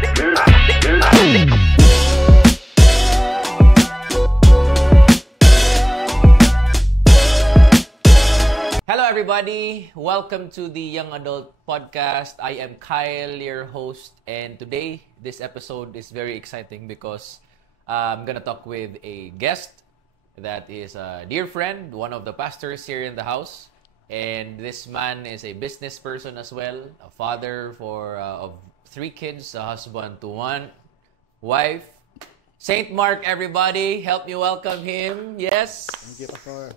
Hello everybody, welcome to the Young Adult Podcast. I am Kyle, your host, and today this episode is very exciting because I'm gonna talk with a guest that is a dear friend, one of the pastors here in the house, and this man is a business person as well, a father of 3 kids, a husband to 1 wife. Saint Mark, everybody, help me welcome him. Yes. Thank you, Pastor.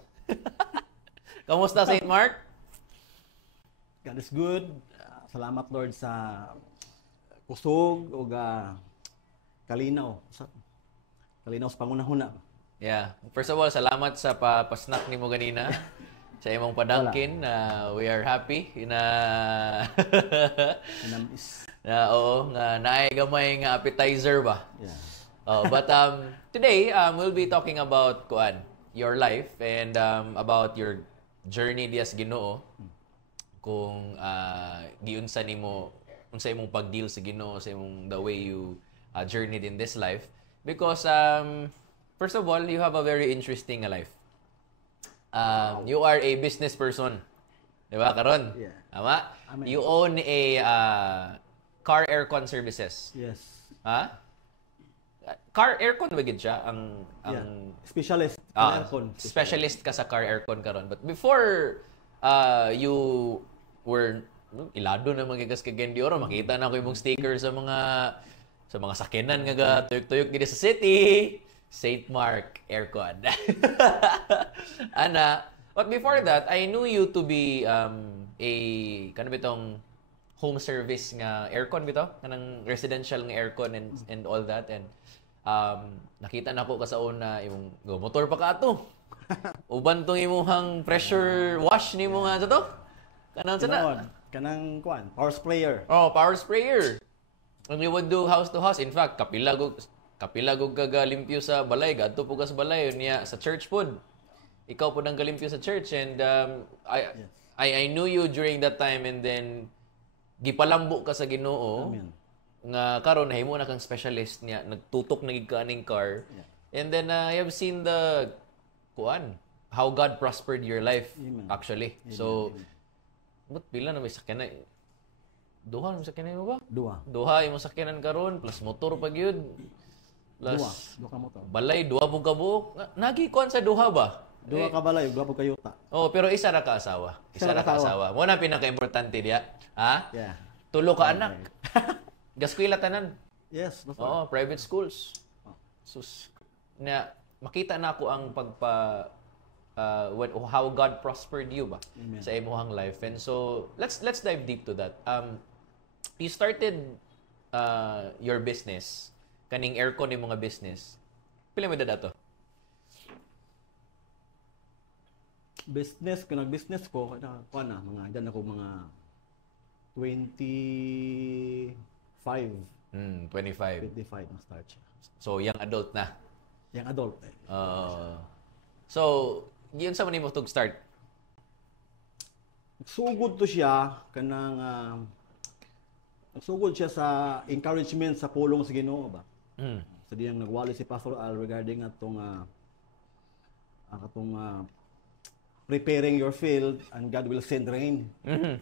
Kamusta, Saint Mark? God is good. Salamat, Lord, sa kusog o kalinaw. Kalinaw sa pangunahuna. Yeah. First of all, salamat sa pasnack ni mo ganina. Sa imong padangkin. We are happy na oo, nga naay gamay nga appetizer ba. Yeah. But today we'll be talking about your life and about your journey diya sa Ginoo, kung giunsa nimo unsa imong pagdeal sa Ginoo, sa imong the way you journeyed in this life, because first of all, you have a very interesting life. You are a business person, di ba karon? Yeah. Tama? Amen. You own a car aircon services. Yes. Ha? Car aircon ba gid siya ang Specialist. Aircon. Specialist ka sa car aircon karon. But before you were ilado na magigas kay Gendy Oro, makita na ko imong sticker sa mga sakyanan nga tuyok-tuyok dito sa city. Saint Mark Aircon. Ana, but before that, I knew you to be a bitong home service nga aircon bitaw, kanang residential nga aircon and all that, and nakita na ko ka sa una imong motor pa ka ato. Uban tong imong pressure wash nimo nga sa to. Kanang power sprayer. Oh, power sprayer. And you would do house to house. In fact, kapila gug kagalimpyo sa balay, gadto po ka sa balay niya sa church pod. Ikaw po nang galimpyo sa church, and I knew you during that time, and then gipalambo ka sa Ginoo. Amen. Nga karon nahimo na kang specialist niya, nagtutok na gid ka aning car. Yeah. And then I have seen the how God prospered your life. Amen. Actually. Amen. So but pila na may sakyanan? Duha na sakyanan mo ba? Duha imong sakyanan karon plus motor pa gyud. Plus duha ka motor. Balay duha pug kabuok. Nagi kuan sa duha ba? Duha ka balay, duha pug kayuta. Oh, pero isa ra ka asawa. Isa ra ka asawa. Mo na pinaka-importante diya. Ha? Yeah. 3 ka anak. Gaskwela tanan. Yes, that's right. Private schools. Sus. Na makita na ako ang how God prospered you ba. Amen. Sa imong life. And so let's dive deep to that. You started your business, kaning aircon ni mga business. Pila mo dato? Business ko mga diyan ako mga 25. 25 na start siya. So young adult na. Young adult. So yun sa man mo tug start. Sugod to siya kanang nagsugod siya sa encouragement sa pulong sa Ginoo ba. Sa diyang nagwali si Pastor Al regarding atong preparing your field and God will send rain.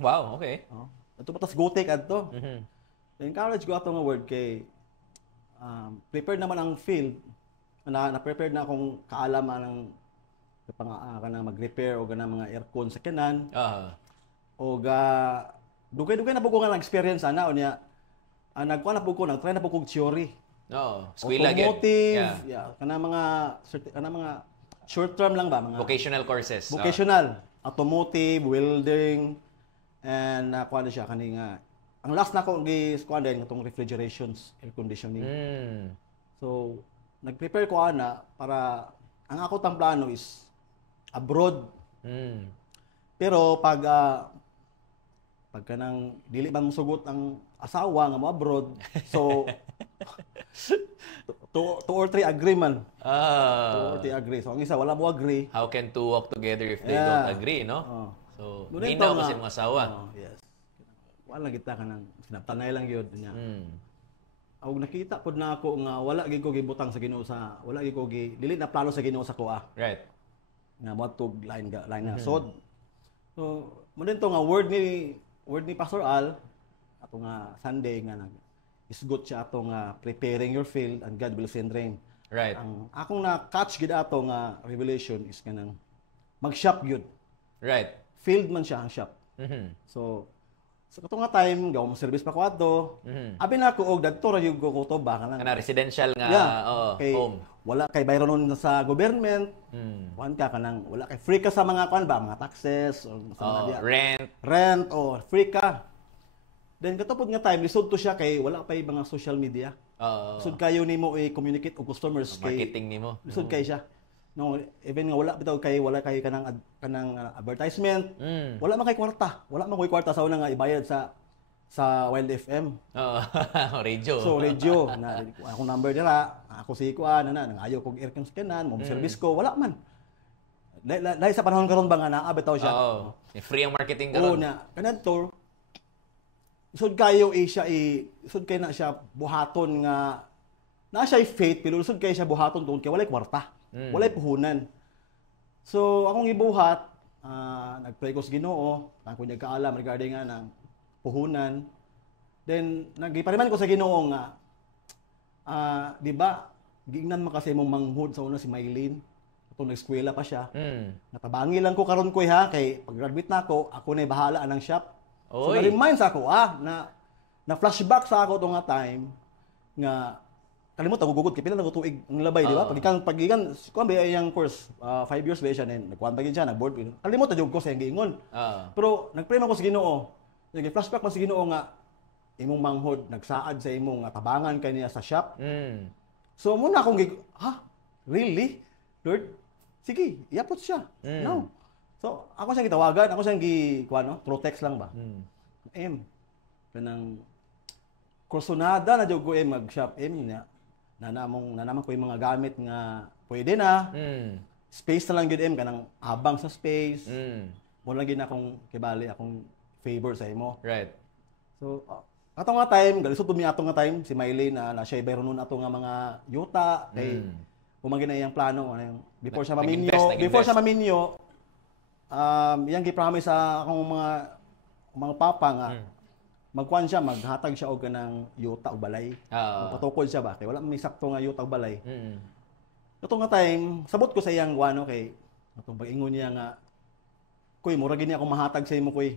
Wow, okay. Ato patas gotek adto. Encourage ko ato nga word kay prepared naman ang field. Na-prepared na akong kaalaman ng kanang mag-repair o ganang mga aircon sa kanan. O dugay-dugay na po ko nga experience ana o niya. Nagkuha na po ko, nag-try na po kong theory. Skwela again. Automotive, kanang mga short term lang ba, mga vocational courses. Vocational, automotive, welding, and nakuha na siya kaning ang last na ko gi-squad din itong refrigerations, air conditioning. So, nag-prepare ko para ang ako tang plano is abroad. Pero pag kanang dili man mo sugot ang asawa nga mo abroad, so 2 or 3 agree man. 2 or 3 agree. So ang isa wala mo agree. How can 2 walk together if they don't agree, no? So, minaw kasi mga asawa. Yes. Wala kita kanang sinaptanay lang gyud niya. og nakita pod na ako nga wala gyud ko gibutang sa Ginoo wala gyud ko dili na plano sa Ginoo sa kuha. Right. Nga mo tug line na sod. So, mo din to nga word ni Pastor Al ato nga Sunday nga isgot siya ato nga preparing your field and God will send rain. Right. Ang akong na-catch gid ato nga revelation is kanang mag-shop gyud. Right. Field man siya ang shop. So, sa kato nga time, gaw mo service pa ko ato. Abi na ako og dagto ra gyud ko to ba kanang Residential nga kay, home. Wala kay bayron nun sa government. Kuan ka kanang wala kay free ka sa mga kuan ba, mga taxes or sa mga rent o free ka. Then katapod nga time lisod to siya kay wala pa mga social media. Lisod kayo nimo i-communicate og customers kay marketing nimo. Lisod kay siya. No, even nga wala bitaw kay wala kay kanang advertisement. Wala man kay kwarta. Wala man kay kwarta sa una nga ibayad sa Wild FM. Radio. So radio na akong number dira, ako si kuan nang ayaw kog aircon sa kanan, mo service ko wala man. Dahil sa panahon karon ba nga naa bitaw siya. Free ang marketing karon. Na kanadto isod kayo isod kay na siya buhaton nga na siya faith pero isod kay siya buhaton tungod kay walay kwarta. Walay puhunan. So akong gibuhat, nagpray ko sa Ginoo, ako niya kaalam regarding nga ng puhunan. Then nagipariman ko sa Ginoo nga di ba giingnan man kasi mong manghud sa una si Maylene. Kung nag-eskwela pa siya. Natabangi lang ko karon ko kay pag-graduate na ako na bahala anang shop. So na-remind sa ako na flashback sa ako tong time nga kalimot ako gugod kay pila na ko tuig ang labay di ba pagikan kuan ba yang course 5 years ba siya nen nagkuan pa gid siya nag-board kalimot ta jud ko sa giingon. Pero nag-pray man ko sa Ginoo. Nag-flashback man sa Ginoo nga imong manghod nagsaad sa imong tabangan kay niya sa shop. So muna akong really Lord sige iapot siya. No. So, ako siyang gitawagan, ako siyang through text lang ba? Kanang kursonada na jud ko mag-shop niya. Nanamang ko yung mga gamit nga pwede na. Space na lang gud kanang abang sa space. Mo lang gid akong kibali akong favor sa imo. Right. So, ato nga time, galisod tumi ato nga time si Miley na siya bayron nun ato nga mga yuta kay kumagin na iyang plano before siya maminyo. Yang gi-promise sa akong mga papa nga magkuan siya, maghatag siya og kanang yuta og balay. Patukod siya ba kay wala may sakto nga yuta og balay. Ito nga time, sabot ko sa iyang wano kay atong pag-ingon niya nga kuy mura gini ako mahatag sa imo kuy.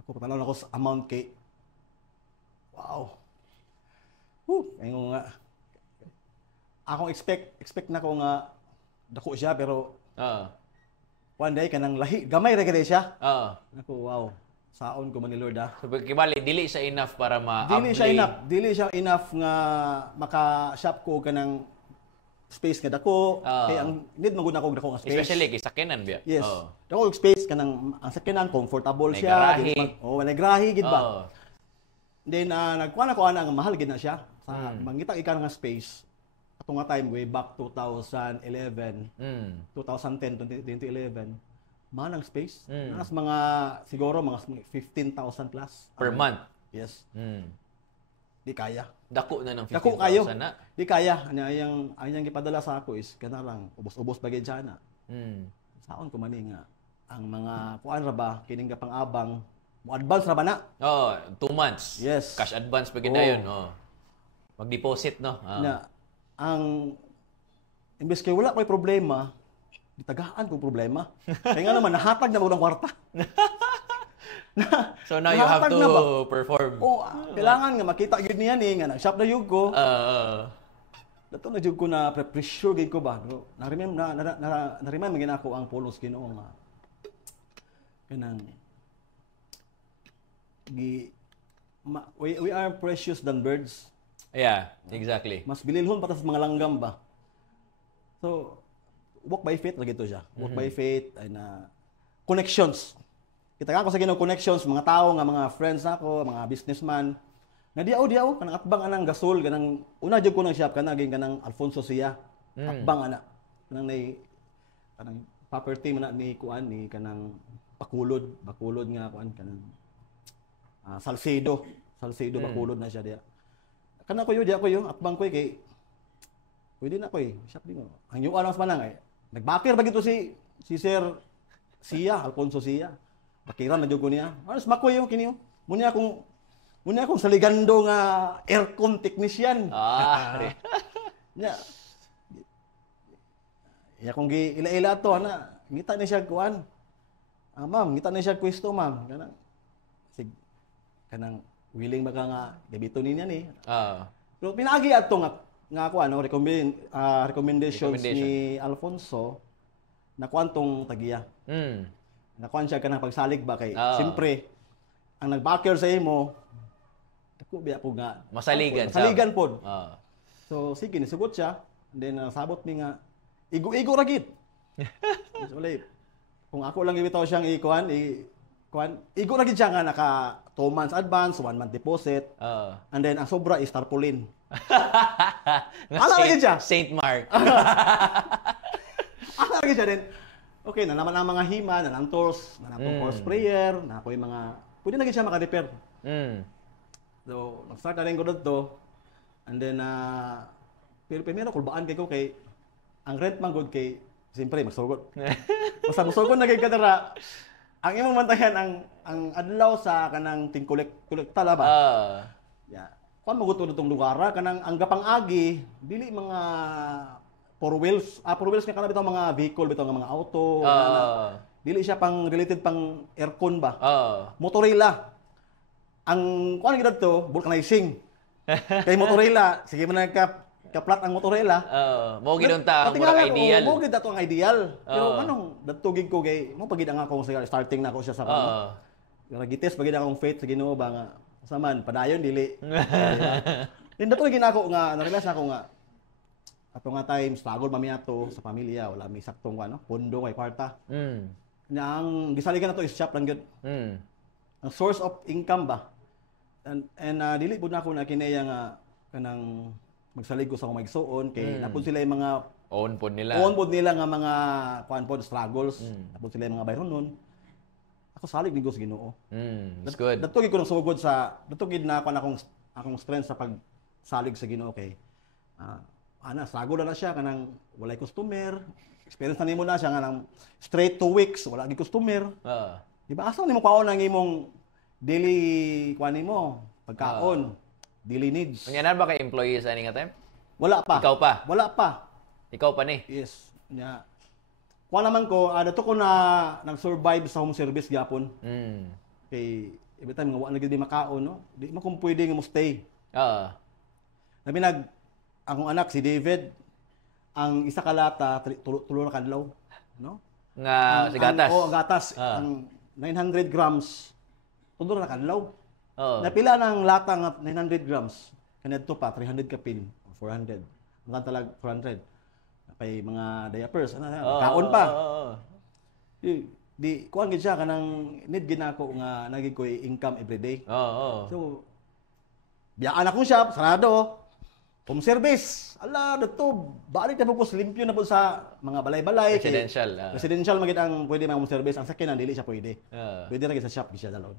Ako patanaw ako sa amount kay wow. Ingon nga akong expect na ko nga dako siya pero one day kanang lahi gamay ra gid siya. Ako wow. Saon ko man ni Lord So kibali dili siya enough para Dili siya enough nga maka-shop ko kanang space nga dako. Kay ang need magud nako dako nga space. Especially kay sakyanan biya. Yes. Dako space kanang ang sakyanan comfortable siya. Wala grahi gid ba. Then nagkuan ako ang mahal gid na siya. Sa mangita ika nga space. Ato nga time way back 2011, 2010, 2011, manang space. Nas mga siguro mga 15,000 plus per month. Yes. Di kaya. Dako na ng 15,000 na. Di kaya. Ang gipadala sa ako is kana lang ubos-ubos bagay siya na. Saon ko man nga ang mga kuan ra ba kining pang-abang mo advance ra ba na? 2 months. Yes. Cash advance pa gidayon, Mag-deposit no. Ang imbes kay wala ko'y problema, ditagaan kong problema. Kaya nga naman, nahatag na mo ng kwarta. So now you have to perform. Kailangan nga makita yun niya nga nag-shop na yun ko. Dato na yun ko na pressure gid ko ba. Narimay magin ako ang polos Ginoo nga. Kanang we are precious than birds. Yeah, exactly. Mas bililhon patas mga langgam ba. So, walk by faith lagi to siya. Walk by faith ay na connections. Kita ka ko sa Ginoo connections, mga tao nga mga friends nako, mga businessman. Na diaw kanang atbang anang gasol kanang una jud ko nang shop kanang Alfonso Sia. Atbang ana. Kanang property man ni kuan ni kanang bakulod nga kuan kanang Salcedo bakulod na siya diya. kana ko yo, di ako yo, atbang ko kay pwede na ko shop din mo. Ang yung anong manang ay nagbakir ba gito si Sir Sia, Alfonso Sia. Bakiran na jud ko niya. Ano makoy yo kini yo. Muna akong saligando nga aircon technician. Nya. Ya kung ila-ila to ana, ngita ni siya kuan. Ma'am, ngita ni siya pwesto, ma'am. Kanang willing ba ka nga debito niya ni. Pero pinagi ato nga kuan no recommendations ni Alfonso na kuantong tagiya. Nakuan siya kanang pagsalig ba kay siyempre ang nagbacker sa imo dako biya po nga masaligan pod. So sige nisugot siya, and then sabot mi nga igo ra gid. So kung ako lang ibitaw siyang ikuan igo ra gid siya nga naka 2 months advance, 1 month deposit. And then ang sobra is tarpaulin. Ala lagi siya Saint Mark. Ala lagi siya din. Okay, na naman ang mga hima, na ang tools, na ang force sprayer, na ako yung mga pwede na gid siya maka-repair. So, nag-start na rin ko dito. And then, pero primero, kulbaan kay ko kay, ang rent man good kay, siyempre, magsugod. Basta magsugod na kay kadara, ang imong mantayan, ang adlaw sa kanang ting-kolekta ba? Yeah. Kung maguto itong lugar, kanang ang gapang agi, dili mga 4 wheels. 4 wheels nga kanang bitong mga vehicle, bitong mga auto. Dili siya pang related pang aircon ba? Motorila. Ang kuan gid to, vulcanizing. Kay motorila, sige man ka-flat ang motorila. Mo gid unta ang murag ideal. Mo gid ato ang ideal. Pero anong datugig ko kay mo pagid ang ako starting na ako siya sa ano. Gites pagid akong faith sa Ginoo ba nga saman padayon dili. Din dato ginako nga na-realize nako nga ato nga time struggle mami ato sa pamilya wala mi saktong ano pondo kay kwarta. Ang gisaligan nato is shop lang gyud. Ang source of income ba. And dili pud na ako na kinaya nga kanang magsalig ko sa akong magsuon kay napud sila yung mga own pod nila nga mga kuan pod struggles. Napud sila yung mga bayron nun. Ako salig ni sa Ginoo. That's good. Datugid ko nang sugod sa datugid na ako akong strength sa pagsalig sa Ginoo kay struggle na siya kanang walay customer. Experience na nimo na siya nga nang straight 2 weeks wala gi customer. Di ba asa nimo kaon ang imong daily kuan nimo pagkaon, daily needs. Manyanan ba kay employees ani nga time? Wala pa. Ikaw pa? Wala pa. Ikaw pa ni? Yes. Nya. Kuan naman ko, dato ko na nag-survive sa home service gyapon. Kay every time nga wala gid makaon no. Di mo kung pwede nga mo stay. Labi akong anak si David ang isa ka lata tulo na kadlaw, no? Nga si gatas. Gatas. Ang 900 grams tulo na kadlaw. Napila ng lata nga 900 grams. Kanadto pa 300 kapin, 400. Mga talag 400. Pay mga diapers kaon pa. Di kuan gid siya kanang need gid nako nga nagig ko income every day. So biyaan akong shop sarado. Home service. Ala dito balik na po limpyo na po sa mga balay-balay. Residential magid ang pwede mga home service. Ang sakyanan dili siya pwede. Pwede ra gid sa shop gid siya dalon.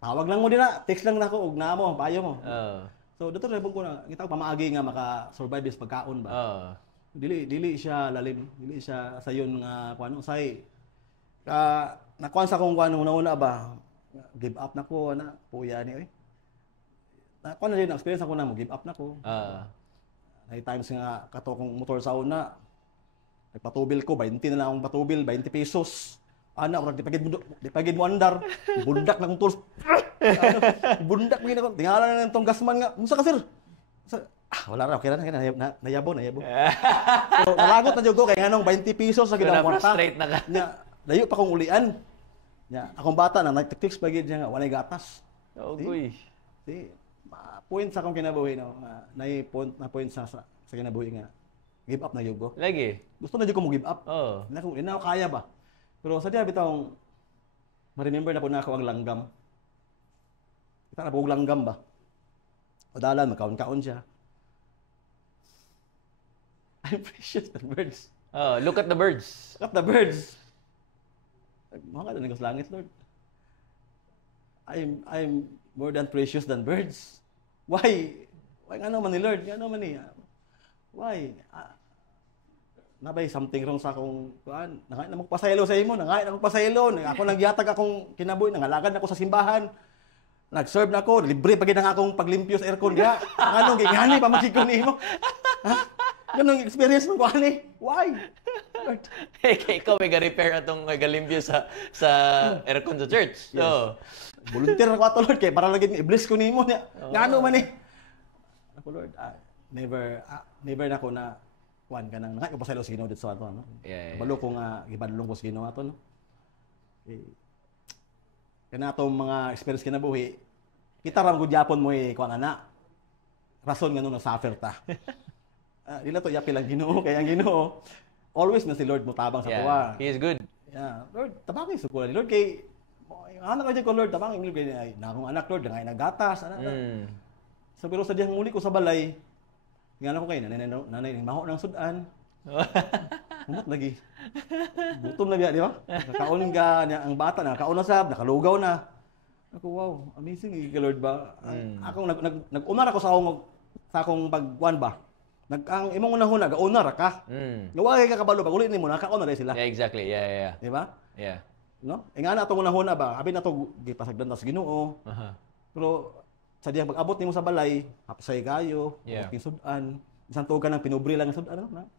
Tawag lang mo dina, text lang nako og namo, payo mo. So dito ra ko na kita pamaagi nga maka-survive is pagkaon ba. Dili siya lalim, dili siya sayon nga kuan usay. Nakuan sa kong kuan una ba. Give up na ko ana, puya ni oy. Nakuan na din experience ako na mo give up na ko. Hay times nga kato kong motor sa una. Nagpatubil ko 20 na lang akong patubil, 20 pesos. Ana ora di pagid mo andar. Bundak na kong tools. Bundak mi na ko. Tingala na nitong gasman nga. Unsa ka sir? Wala ra, okay ra na nayabo. So nalagot na jud ko kay nganong 20 pesos sa gidang kwarta. Straight na ka. Nya, layo pa kong ulian. Nya, akong bata na nagtik-tik pagid siya nga walay gatas. Uy. Si point sa akong kinabuhi no. Na point sa kinabuhi nga. Give up na jud ko. Lagi. Gusto na jud ko mo give up. Na kung ina kaya ba. Pero sa diya bitong ma-remember na po na ako ang langgam. Kita na po og langgam ba. Padalan makaon-kaon siya. I'm precious than birds. Look at the birds. Look at the birds. Mga ka sa langit, Lord. I'm more than precious than birds. Why Ano man ni Lord, ano man ni. Why? Nabay something wrong sa akong kuan. Nangay na magpasaylo sa imo, nangay na magpasaylo. Ako nagyatag akong kinabuhi, nangalagad ako sa simbahan. Nag-serve na ako, libre pa gid ang akong paglimpyo sa aircon diha. Anong gingani pa magikon nimo? Ha? Ganong experience mo kuan Why? Lord. Kay ikaw may ga-repair atong ga-limpyo sa aircon sa church. Yes. So, volunteer ako ato Lord kay para lagi i-bless ko nimo niya. Ngano man Ako Lord, never na ko na kuan ka nang ko pasaylo sa Ginoo dito sa ato no. Yeah. Balo ko nga gibadlong ko sa Ginoo ato no. Kana atong mga experience kinabuhi, kita ra gud yapon mo kuan ana. Rason nga nung suffer ta. Dila to yapil ang Ginoo kay ang Ginoo always na si Lord mo tabang sa tuwa. He is good. Yeah, Lord, tabangin sa kuha ni Lord kay anak ko Lord, tabangin Lord kay na akong anak Lord nga nagatas ana. So pero sa diyang muli ko sa balay, ngano ko kay nanay maho nang sudan. Umot lagi. Gutom na biya, di ba? Nakaon ka niya ang bata na, nakaon na sab, nakalugaw na. Ako wow, amazing Lord ba? Akong nag-unar ako sa akong pagkuan ba. Ang imong unahon ga-unar ka. Nawagay ka kabalo pag uli nimo naka-unar sila. Yeah, exactly. Yeah. Di ba? Yeah. No? Nga na atong unahon ba, abi na to gipasagdan ta sa Ginoo. Pero sa diyang pag-abot nimo sa balay, hapsay kayo, sudan. Isang tuog ka nang pinubri lang sudan ano?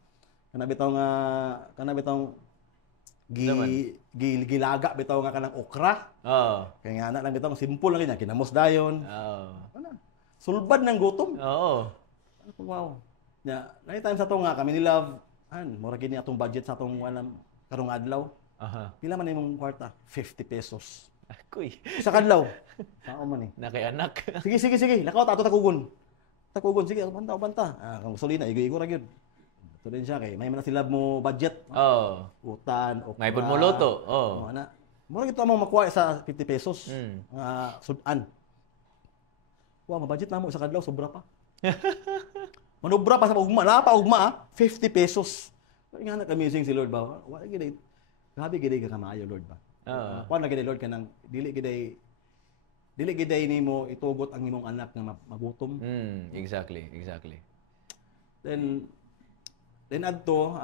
Kana bitong gilaga bitaw nga kanang okra. Kaya nga na lang bitaw simple lang niya kinamos dayon. Ano? Sulbad ng gutom. Wow. Nya, na time sa to nga kami ni Love, mura gini atong budget sa atong karong adlaw. Pila man imong kwarta? 50 pesos. Kuy. Sa kadlaw. Sao man Nakay anak. Sige. Lakaw ta ato takugon. Sige, banta. Kung gasolina igo ra gyud. So din siya kay may man sila mo budget. Utan, okra. May pud mo luto. Ana. Mura gito among makuha sa 50 pesos. Nga sudan. Wa budget na mo sa kadlaw sobra pa. Manubra pa sa ugma, ugma 50 pesos. Nga na amazing si Lord ba? Wa gid. Grabe gid ka maayo Lord ba? Kuan na gid Lord kanang dili gid nimo itugot ang imong anak nga magutom. Exactly. Then adto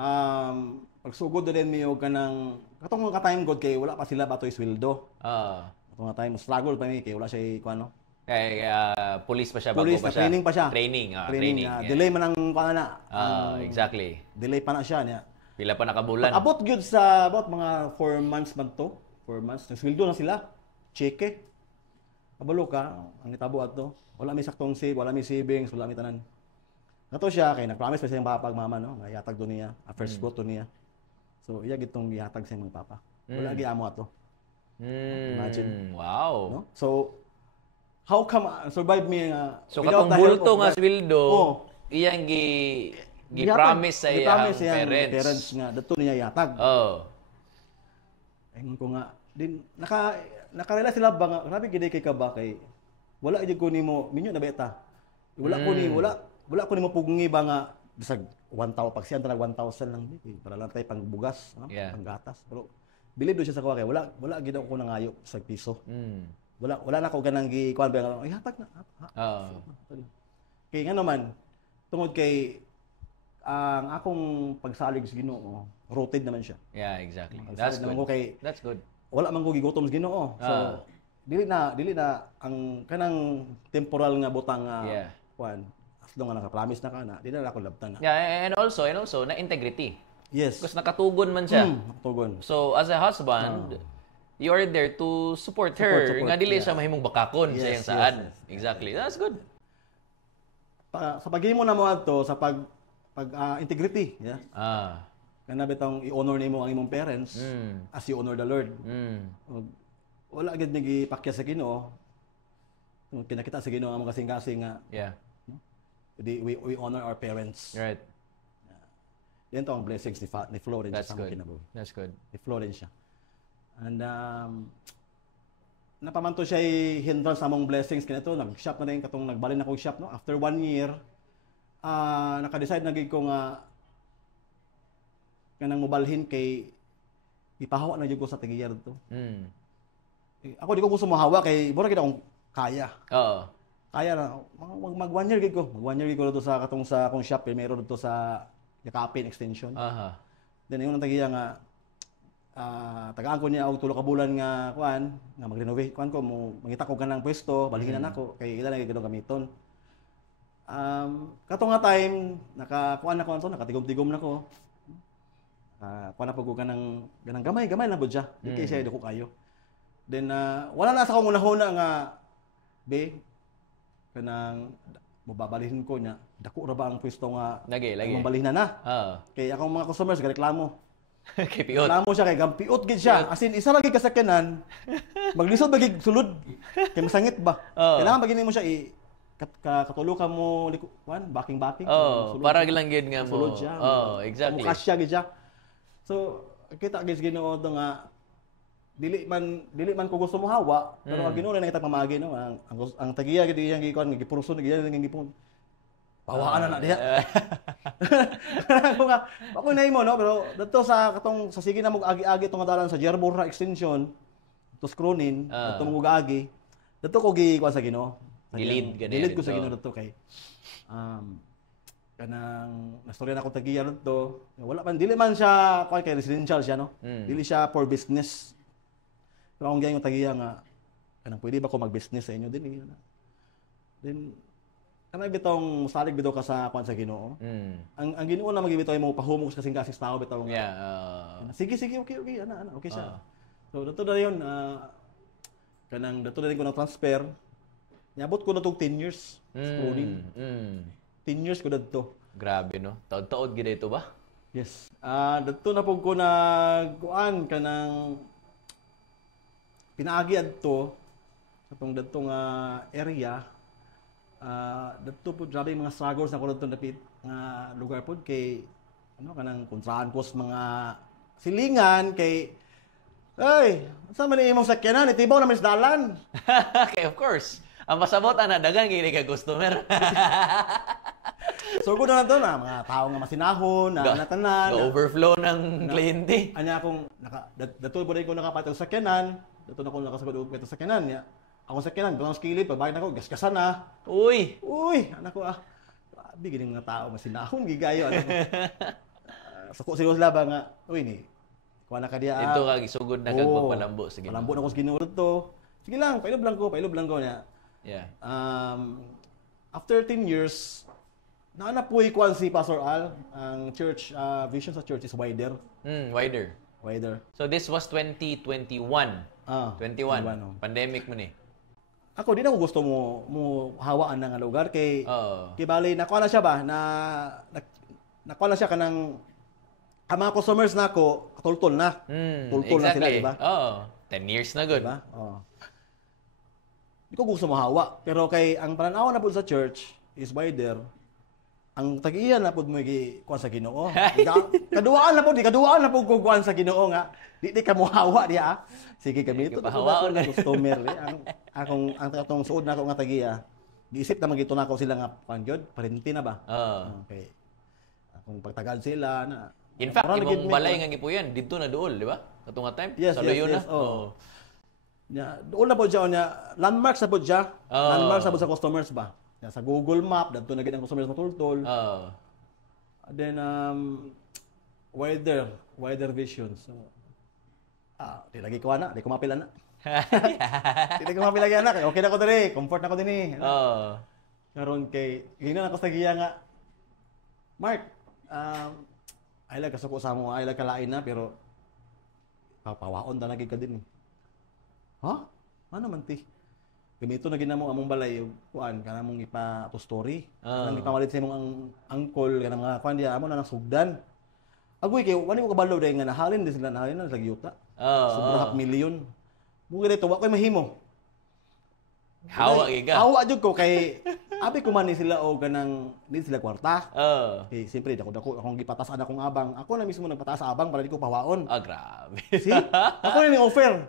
pagsugod din mi og kanang katong ka time god kay wala pa sila batoy sweldo. Katong time struggle pa mi kay wala siya kuano. Kay police pa siya bago police, pa siya. Training pa siya. Training. Yeah. Delay man ang kuano na. Exactly. Delay pa na siya niya. Pila pa nakabulan. Abot gyud sa mga 4 months man to. 4 months. Nagsweldo na sila. Cheque. Kabalo ka ang itabo adto. Wala mi saktong save, wala mi savings, wala mi tanan. Nato siya kay nagpromise pa siya yung papa ag mama no, nga ihatag do niya, first fruit to niya. So iya gitong gihatag sa imong papa. Wala giamo ato. Imagine. Wow. No? So how come survive me so katong bulto nga sweldo, iyang gi-promise sa iyang parents nga dadto niya ihatag. Ayun ko nga din nakarela sila ba nga grabe gid kay ka ba kay wala gid ko nimo minyo na beta. Wala ko nimo pugngi ba nga bisag 1,000 pag siya nag 1,000 lang para lang tay pangbugas, no? Panggatas. Pero bilib do siya sa kuha kay wala gid ako nangayo sa piso. Wala na ko ganang gi-kuan ba ay hatag na. Kay nga naman tungod kay ang akong pagsalig sa Ginoo, rooted naman siya. Yeah, exactly. That's good. That's good. Wala man ko gigutom sa Ginoo. So dili na ang kanang temporal nga butang kuan as long nga naka-promise na kana, dili na ako labtan na. Yeah, and also na integrity. Yes. Because nakatugon man siya. Nakatugon. So as a husband, you are there to support her. Nga dili siya mahimong bakakon sa iyang saad. Exactly. That's good. Sa paghimo na mo adto sa pag integrity, kana bitong i-honor nimo ang imong parents as you honor the Lord. Wala gid mi gipakya sa Ginoo. Pinakita sa Ginoo ang mga kasing-kasing nga. We honor our parents. Right. Yan to ang blessings ni Florence sa kinabuhi. That's good. Ni Florence siya. And napamanto siya hindrance sa among blessings kanito. Nag-shop na rin katong nagbalin ako shop no after 1 year. Naka-decide na gid ko nga kanang mobalhin kay ipahawa na jud ko sa tigiyar to. Ako di ko gusto mahawa kay mura gid akong kaya. kaya na mag 1 year gid ko. Mag 1 year gid ko dito sa katong sa akong shop, meron dito sa Yakapin extension. Aha. Then yung tagiya nga tagaan ko niya og 3 ka bulan nga kuan, nga mag-renovate kuan ko mo mangita ko kanang pwesto, balikin na nako kay ila na gid gamiton. Kato nga time nakakuan na ko anto, nakatigom-tigom na ko. Kuan na pag ko kanang gamay na pud siya. Di kay siya dako kayo. Then wala na sa akong unahuna nga kanang mababalihin ko niya. Dako ra ba ang pwesto nga Lagi. mambalhin na. Oo. Kay akong mga customers gareklamo. Kay piot. Reklamo siya kay gampiot gid siya. As in isa lagi kasakyanan. Maglisod bagig sulod. Kay masangit ba? Kailangan bagini mo siya katulukan mo kuan backing. Para lang gid nga mo. Sulod siya. Exactly. Mukha siya gid siya. So kita gid Ginoo do nga dili man ko gusto mo hawa, pero ang Ginoo na nakita pamagi no ang tagiya gid iyang gikuan gipurson gid iyang gipon. Pawaan na diha. Ako na imo no, pero dito sa katong sa sige na mo agi-agi tong dalan sa Jerbora extension to Scronin, dito mo agi. Dito ko gikuan sa Ginoo. Gilid ko sa Ginoo dito kay kanang nastorya na ko tagiya dito. Wala man dili man siya kuan kay residential siya no. Dili siya for business. Pero ang yung tagiya nga kanang pwede ba ko mag-business sa inyo din. Then kanay bitong musalig bitaw ka sa kuan sa Ginoo. Ang Ginoo na magibitaw mo pahumog sa kasing tao bitaw nga. Sige okay ana okay siya. So dato na yon kanang dato na ko na transfer. Niabot ko na tong 10 years. Scrolling. 10 years ko dito. Grabe no. Taod-taod gid ito ba? Yes. Dato na pug ko nagkuan kanang pinaagi adto katong datong area. Dito po grabe mga struggles na ko dito napit nga lugar po kay kanang kontrahan ko sa mga silingan kay sa man imong sakyanan itibaw na mas dalan. Okay, of course. Ang pasabot ana dagan gini ka customer. So ko na to na mga tao nga masinahon na tanan overflow ng kliyente. Anya akong dato po ko nakapatay sa sakyanan, dato na ko nakasagod og sakyanan niya. Ako sa kinan, doon ang skillet, pagbayan ako, gaskasan na. Uy, anak ko grabe, gining mga tao, masinahon, gigayo. Sako sila ba nga, ni, kuha na ka diya. Ito ka, gisugod na kag magpalambo. Sige. Palambo na ko sa Ginoo to. Sige lang, pailob lang ko niya. Yeah. After 10 years, naanapoy kuan si Pastor Al, ang church, vision sa church is wider. Wider. So this was 2021. 21. Pandemic mo ni. Ako di na ko gusto mo hawaan nga lugar kay bali nakuha na siya ba nakuha na siya kanang ang mga customers nako katultol na. Tultol na sila, di ba? 10 years na good. Diba? Di ko gusto mo hawa, pero kay ang pananaw na pud sa church is wider. Ang tag-iya na pud mo kuan sa Ginoo. Kaduaan na pud ko kuan sa Ginoo nga. Di ka mo hawa diha. Sige kami ito pahawaon na customer ang atong suod na ako nga tagiya. Giisip na magito na ako sila nga pangyod, parenti na ba? Okay. Akong pagtagal sila na. In fact, imong balay nga gipuyan didto na duol, di ba? Katong nga time yes, sa Loyon na. Doon na po siya niya, landmarks na po siya. Landmarks na po sa customers ba? Sa Google Map, dito na ang customers matultol. Then wider vision. So di lagi ko na, di ko mapila na. Di ko mapila na, okay na ko diri, comfort na ko dinhi. Karon kay gina na ko sa giya nga. Mark, ay lang kasuko sa mo, ay lang kalain na pero papawaon ta lagi ka din. Ano man ti? Gamito na ginamo among balay kuan kana mong ipa to story. Nang ipamalit sa imong angkol kana mga kuan diya amo na nasugdan. Agoy kay wani ko kabalo day nga nahalin din sila nahalin na sa yuta. Sobra 500,000. Mo gid ito wa koy mahimo. Hawa giga. Hawa jud ko kay abi ko man ni sila og kanang di sila kwarta. Eh siyempre dako akong gipatasan akong abang. Ako na mismo nagpataas sa abang para di ko pawaon. Grabe. See? Ako na ni offer.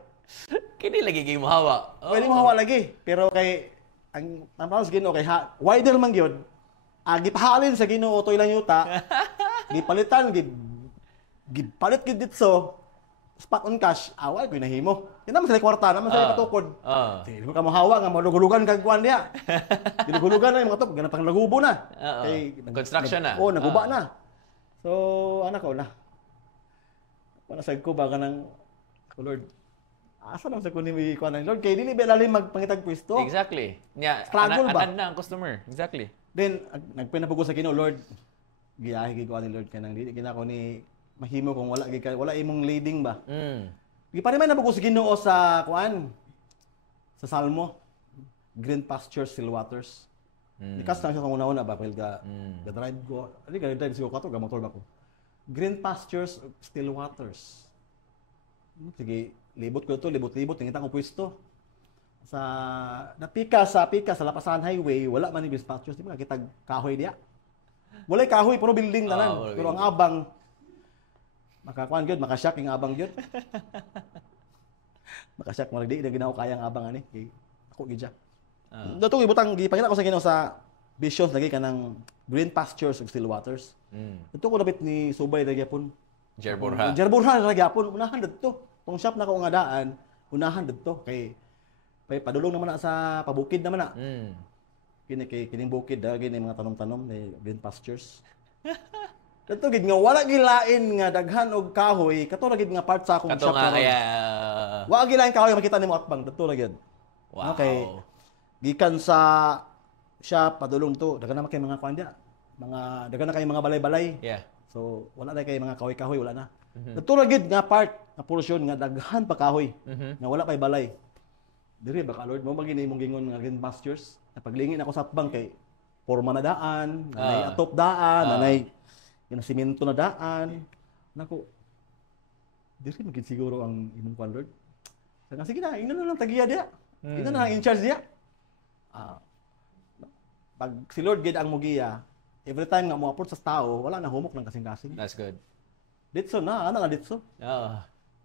Kini lagi kay mo hawa. Pwede mo hawa lagi, pero kay ang tampang sa Ginoo kay wider man gyud. Gipahalin sa Ginoo toy lang yuta. Gipalitan gipalit gid ditso spot on cash, away ko nahimo. Di naman sila kwarta, naman sila katukod. Sige, ka mo hawa nga malugulugan kag kuan niya. Dilugulugan na yung mga top, ganang pang lagubo na. Construction na. Naguba na. So, anak ko na. Panasag ko baga ng Lord. Asa naman sa kunin mo ikuan ng Lord? Kaya dili ba lalim magpangitag pwesto? Exactly. Yeah, struggle ba? Anad na ang customer. Exactly. Then, nagpinapugo sa Ginoo, Lord. Giyahi gikuan ni Lord kanang dili kinako ni mahimo kung wala imong leading ba. Di pa rin man nabugo sa Ginoo sa kuan. Sa Salmo. Green pastures, still waters. Ikas lang siya kung una-una ba pag drive ko. Ali drive sigo ka to, motor ba ko. Green pastures, still waters. Sige, libot ko to, libot-libot tingita ko pwesto. Sa pika sa Lapasan Highway, wala man ni green pastures, di ba kitag kahoy diya. Walay kahoy pero building tanan. Pero ang abang makakuan gyud, makasyak ang abang gyud. Makasyak mo di na ginaw kaya ang abang ani. Ako gid siya. Dato ibutang gipakita ko sa Ginoo sa visions lagi kanang green pastures ug still waters. Ito ko dapat ni Subay lagi pon. Jerborha lagi pon unahan dito. Tong shop na ko nga daan, unahan dito kay padulong naman na sa pabukid naman na. Kining bukid dagi ni mga tanom-tanom ni green pastures. Dito gid nga wala gilain nga daghan og kahoy, kato ra gid nga part sa akong shop. Wa gilain kahoy makita nimo atbang dito ra gid. Wow. Okay. Gikan sa shop padulong to, daghan na kay mga kuan dia. Daghan na kay mga balay-balay. Yeah. So wala na kay mga kahoy-kahoy, wala na. Dito ra gid nga part, nga portion nga daghan pa kahoy. Nga wala kay balay. Diri baka Lord mo magini imong gingon nga green pastures. Napaglingin ako sa atbang kay porma na daan, nanay atop daan, nanay yung simento na daan. Nako. Diri magid siguro ang imong kuan Lord. Sige na, ino na lang tagiya dia. Ino na lang in charge dia. Pag si Lord gid ang mugiya, every time nga mo approach sa tao, wala na humok ng kasing-kasing. That's good. Ditso na, ana nga ditso.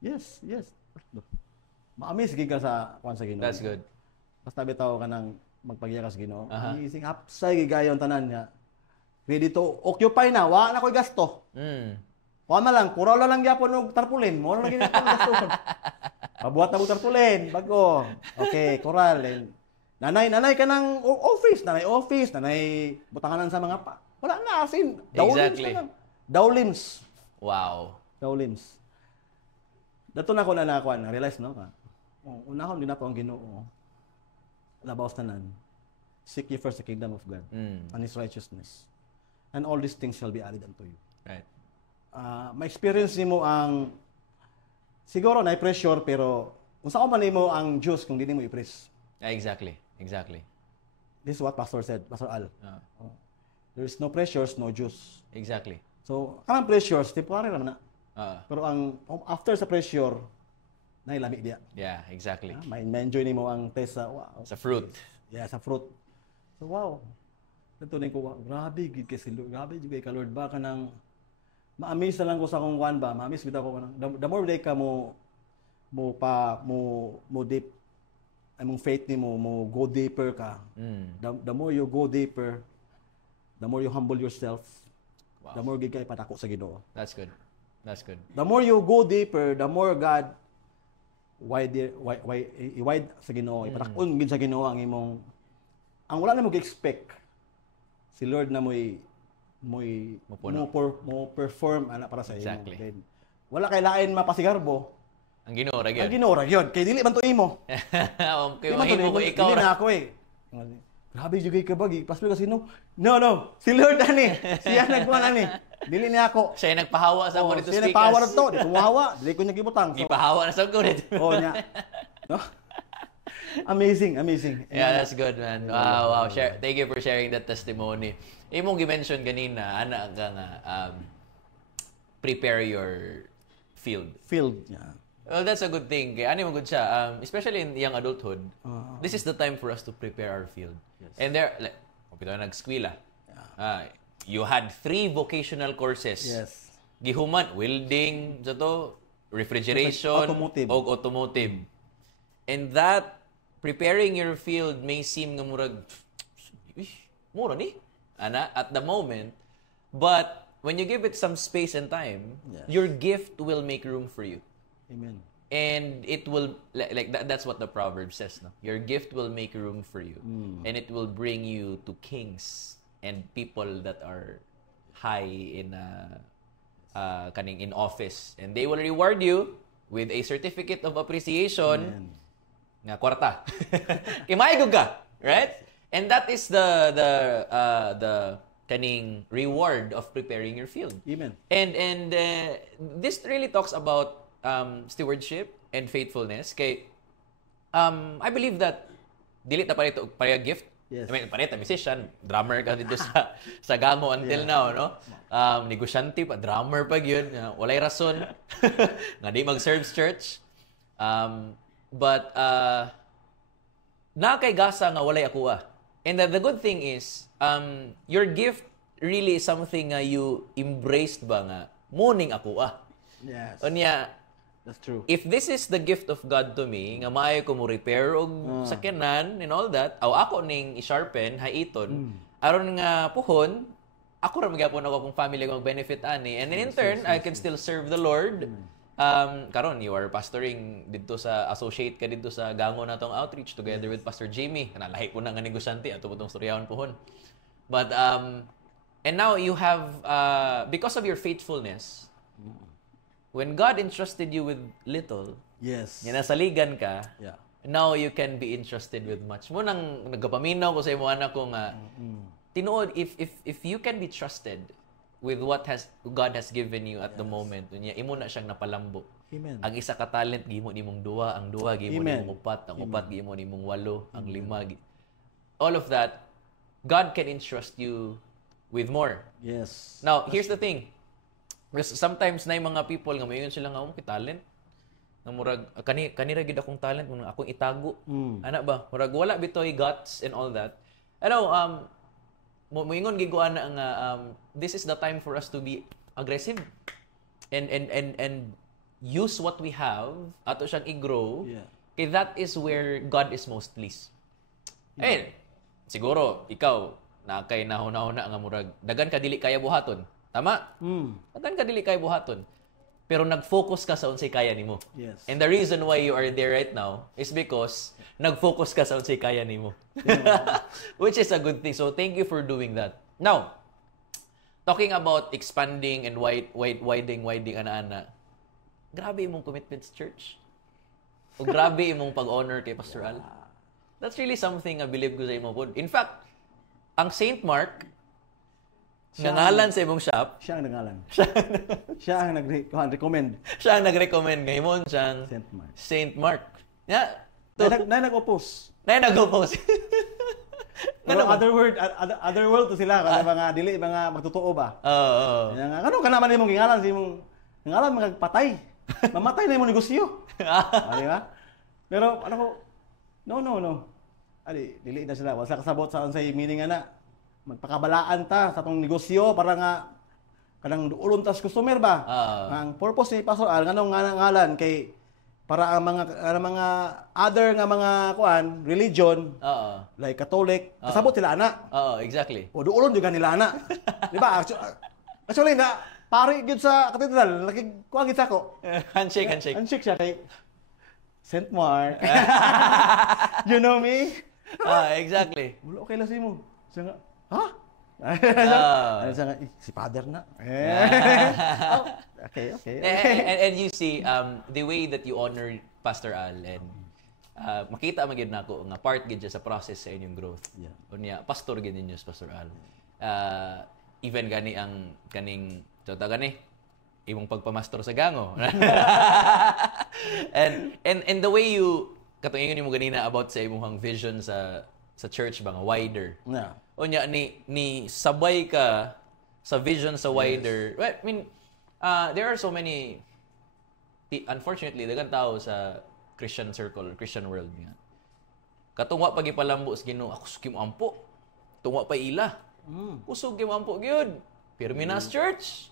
Yes. Ma-amaze gid ka sa kuan sa Ginoo. That's good. Basta bitaw ka nang magpagiya ka sa Ginoo. Amazing hapsay gid gayon tanan nga. Ready to occupy na, wa na koy gasto. Kuha na lang, kuraw lang gyapon og tarpaulin, mo lang gyud ang gasto. Pabuhat na mo tarpaulin, bago. Okay, koral. Nanay ka ng office, nanay butanganan sa mga pa. Wala na asin. Exactly. Dowlims. Wow. Dowlims. Dato na ko na nakuan, realize no ka. Unahon din nato ang Ginoo. Labaw tanan. Seek ye first the kingdom of God and His righteousness, and all these things shall be added unto you. Right. Ma-experience nimo ang siguro na pressure pero unsa ko man nimo ang Diyos kung dili mo i-press. Exactly. This is what Pastor said, Pastor Al. There is no pressures, no juice. Exactly. So, kanang pressures, temporary naman na. Pero ang after sa pressure, nailami dia. Yeah, exactly. Ma-enjoy nimo ang taste sa wow. Sa fruit. Yeah, sa fruit. So, wow. Ito na ko, wow, grabe, gid kay Lord. Grabe, gid kay Lord ba ka nang ma-amaze na lang ko sa akong kuan ba. Ma-amaze bitaw ko nang the more day ka mo deep among faith nimo mo go deeper ka. The more you go deeper, the more you humble yourself. Wow. The more gid kay patako sa Ginoo. That's good. The more you go deeper, the more God wide sa Ginoo. Ipatakon gid sa Ginoo ang imong ang wala na mo gi-expect. Si Lord na mo perform ana para sa imo. Exactly. Wala kay lain mapasigarbo. Ang Ginoo ra gyud. Ang Ginoo ra gyud. Kay dili man to imo. Okay, mahimo ko ikaw ra. Dili na ako eh. Grabe jud ka bagi. Pastor kasi no. No. Si Lord ani. Siya nagkuan ani. Dili niya ako. Siya nagpahawa sa ako dito speakers. Siya nagpahawa ra to. Di kumuhawa. Dili ko niya gibutang. Gipahawa na sa ko dito. Niya. No? Amazing. Yeah, that's good, man. Wow. Thank you for sharing that testimony. Imong gi-mention ganina ana nga prepare your field. Yeah. Well, that's a good thing. Ano mo good siya, especially in young adulthood. This is the time for us to prepare our field. Yes. And there, nag-eskwela. You had 3 vocational courses. Yes. Gihuman, welding, refrigeration, automotive. And that, preparing your field may seem nga murag, mura ni? At the moment. But, when you give it some space and time, your gift will make room for you. Amen. And it will, that's what the proverb says, no? Your gift will make room for you. And it will bring you to kings and people that are high in in office. And they will reward you with a certificate of appreciation nga kwarta. Kimaigog ka, right? And that is the kaning reward of preparing your field. Amen. And this really talks about stewardship and faithfulness. Kay I believe that dili ta parito pareha gift. Yes. I mean, pareta musician, drummer ka dito sa Gamo until now, no? Negosyante pa, drummer pa yun. Walay rason nga di mag-serve church. But na kay gasa nga walay akuha. And the good thing is, your gift really is something you embraced ba nga muning akuha. Yes. Unya, that's true. if this is the gift of God to me, nga maayo ko mo repair og sakyanan and all that, aw ako ning i-sharpen, haiton, aron nga puhon, ako ra magyapon ako kung family ko mag-benefit ani. And then in turn, I can still serve the Lord. Karon you are pastoring dito sa associate ka dito sa Gango natong outreach together with Pastor Jamie. Kanalahi ko na nga negosyante ato putong storyahon pohon. But and now you have because of your faithfulness, when God entrusted you with little, Yes. nasaligan ka, Yeah. now you can be entrusted with much. Mo nang nagapaminaw ko sa imo anak ko nga tinuod if you can be trusted with what God has given you at the moment, unya imo na siyang napalambo. Amen. Ang isa ka talent gihimo nimong duha, ang duha gihimo Amen. nimong upat, ang upat gihimo nimong walo, ang lima. All of that, God can entrust you with more. Yes. Now, here's the thing. Because sometimes na yung mga people nga mayon sila nga kay talent. Nga murag kanira gid akong talent mo akong itago. Ana ba? Murag wala bitoy guts and all that. Ano moingon gid ko ana nga this is the time for us to be aggressive and use what we have ato siyang i-grow. Yeah. Kay that is where God is most pleased. Eh, siguro ikaw na kay nahuna-huna nga murag dagan ka dili kaya buhaton. Tama? Dagan ka dili kaya buhaton. Pero nag-focus ka sa unsay kaya nimo. Yes. And the reason why you are there right now is because nag-focus ka sa unsay kaya nimo. Which is a good thing. So thank you for doing that. Now, talking about expanding and widening ana-ana. Grabe imong commitment sa church. O grabe imong pag-honor kay Pastor Al. That's really something I believe ko sa imo pod. In fact, ang Saint Mark nga ngalan sa imong shop, Siya ang nangalan. Siya ang nag-recommend. siya ang nag-recommend nga imong siyang Saint Mark. Saint Mark. Yeah. Na nag-oppose. Na nag-oppose. Pero other world to sila kada mga dili mga magtotoo ba. Oo. Ano ka naman imong gingalan sa imong ngalan magpatay. Mamatay na imong negosyo. Di ba? Pero ano ko no. Ali dili na sila wala kasabot sa unsay meaning ana. Magpakabalaan ta sa tong negosyo para nga kanang duulon tas customer ba. Ang purpose ni Pastor Al nganong ngalan kay para ang mga other nga mga kuan religion like Catholic kasabot sila ana. Exactly. O duulon jud nila ana. Di ba? Actually na pari gid sa katedral kuan gid sa ko. Handshake. Handshake siya kay Saint Mark. You know me? Exactly. Wala okay lang si mo. Siya nga, ha? Ano siya nga, si father na. Okay. And you see, the way that you honor Pastor Al and makita magid nako nga part gid sa process sa inyong growth. Yeah. Unya pastor gid ninyo si Pastor Al. Even gani ang kaning imong pagpamastor sa Gango. and the way you katong ingon mo ganina about sa imong vision sa church ba nga wider. Yeah. Unya ni sabay ka sa vision sa wider. Well, I mean, there are so many unfortunately daghang tao sa Christian circle, Christian world nga. Katungwa pag ipalambo sa Ginoo, ako sugi mo ampo. Tungwa pa ila. Kusog mo ampo gyud. Perminas Church.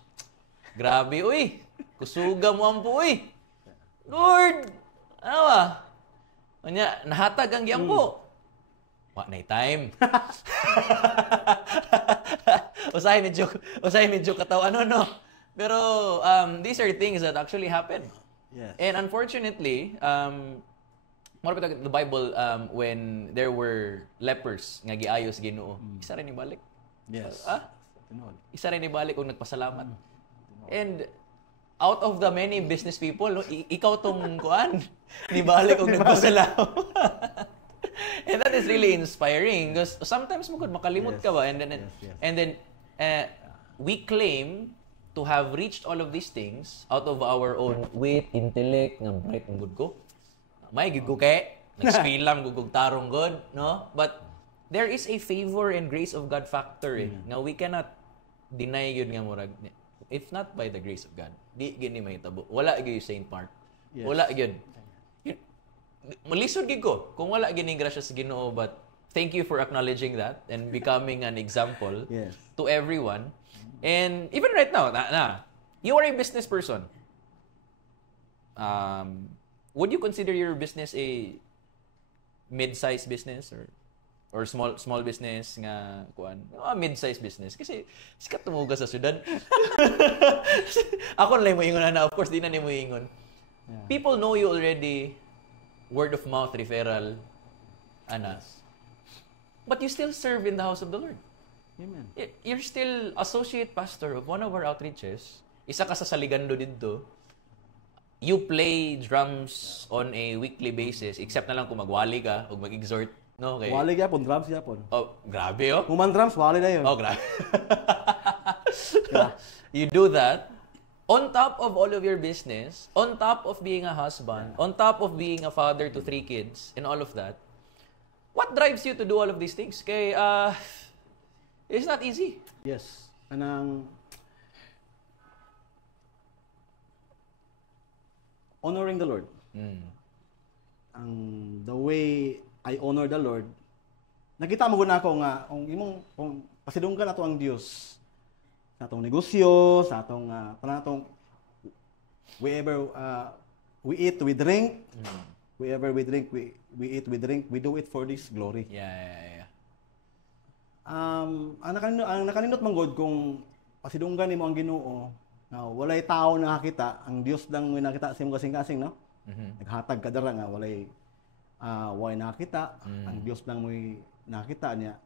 Grabe uy. Kusuga mo ampo uy. Lord. Ano ba? Unya nahatag ang giampo. Wa na time. Usahay medyo katawa no. Pero these are things that actually happen. Yes. And unfortunately, the Bible, when there were lepers nga giayos Ginoo, isa rin ibalik. Yes. Tinuod. Isa rin ibalik kung nagpasalamat. And out of the many business people, no, ikaw tong kuan, nibalik kung nagpasalamat. And that is really inspiring because sometimes mo makalimot ka ba, and then we claim to have reached all of these things out of our own wit, intellect, ng bright ng good ko. May gigug kay nag-spill gugug tarong good, no? But there is a favor and grace of God factor eh. Now we cannot deny yun nga murag. If not by the grace of God, di gini mahitabo. Wala gyud yung saint part. Yes. Wala gyud. Malisod gid ko kung wala gining grasya sa Ginoo, but thank you for acknowledging that and becoming an example Yes. to everyone. And even right now, you are a business person. Would you consider your business a mid-sized business or small business nga kuan? Mid-sized business kasi sikat tumuga sa syudad. Ako na lang mo ingon na, of course di na nimo ingon. Yeah. People know you already, word of mouth referral ana. But you still serve in the house of the Lord. Amen. You're still associate pastor of one of our outreaches. Isa ka sa Saligando dito. You play drums on a weekly basis, except na lang kung magwali ka o mag-exhort. No, okay. Wali gyapon, drums gyapon. Oh, grabe oh. Human drums, wali na yun. Oh, grabe. You do that on top of all of your business, on top of being a husband, on top of being a father to 3 kids, and all of that. What drives you to do all of these things? Kay, it's not easy. Yes. Anang honoring the Lord. The way I honor the Lord, nakita mo guna ko nga kung pasidunggan nato ang Dios sa atong negosyo, sa atong panatong wherever we eat, we drink. Wherever we drink, we eat, we drink. We do it for this glory. Yeah. Ang nakaninot man God kung pasidunggan nimo ang Ginoo, walay tao nakakita, ang Dios lang mo nakita sa imong kasing-kasing, no? Naghatag ka dara nga walay nakita, ang Dios lang mo nakita niya.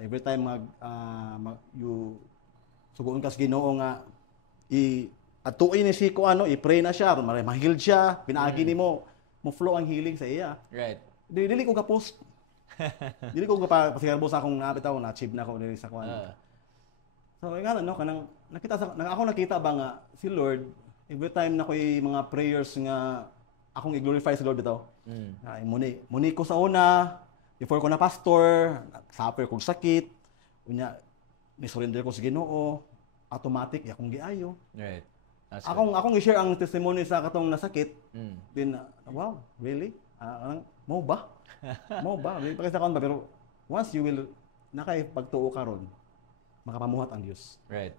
Every time you sugoon ka sa Ginoo nga atuin ni si ko i-pray na siya, ma-heal siya, pinaagi nimo mo flow ang healing sa iya. Right. Dili ko ka-post. Dili ko pasigarbo sa akong nabitaw na achieve na ko diri sa kuan. So nga kanang ako nakita ba nga si Lord every time na ko'y mga prayers nga akong i-glorify sa Lord bitaw. Muni ko sa una before ko na pastor, suffer kog sakit, unya ni surrender ko sa Ginoo, automatic akong giayo. Right. That's Akong i-share ang testimony sa katong nasakit. Then wow, really? Mo ba? Hindi pa kasi ako ba, pero once you will nakay-pagtuo ka ron, makapamuhat ang Diyos. Right.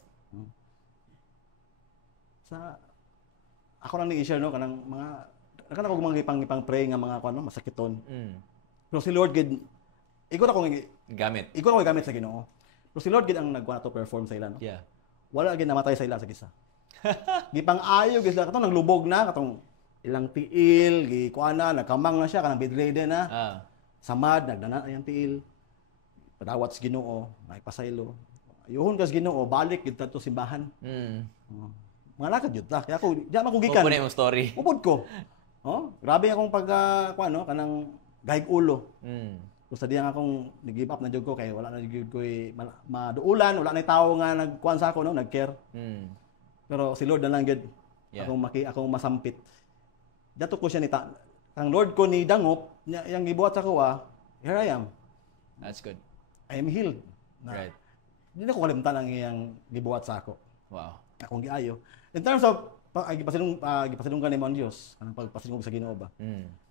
Ako lang ni-share kanang mga ako mga pray nga mga masakiton. Pero si Lord gid ikaw ako Gamit. Ikaw ako gamit sa Ginoo. Pero si Lord gid ang nagwa to perform sa ila, no? Yeah. Wala gid namatay sa ila sa gisa. Gipang-ayo gid katong naglubog na katong ilang tiil, gikuana, nagkamang na siya kanang bedridden na. Samad nagdana ayang tiil. Padawat sa Ginoo, naipasaylo. Ayuhon kas Ginoo, balik gid ta to simbahan. Mga lakad yun ta. Kaya ako, di ako gikan. Upod na yung story. Upod ko. Grabe akong kanang gahig ulo. So sa diyang akong nag-give up na jud ko kay wala na jud ko maduulan, wala na tawo nga nagkuan sa ako, no, nag-care. Pero si Lord na lang gid akong masampit. Dato ko siya ang Lord ko ni dangop, yang gibuhat sa ko here I am. That's good. I am healed. Right. Hindi na ko kalimtan ang iyang gibuhat sa ako. Wow. Akong giayo. In terms of gipasidunggan nimo ang Dios, kanang pagpasidunggan sa Ginoo ba.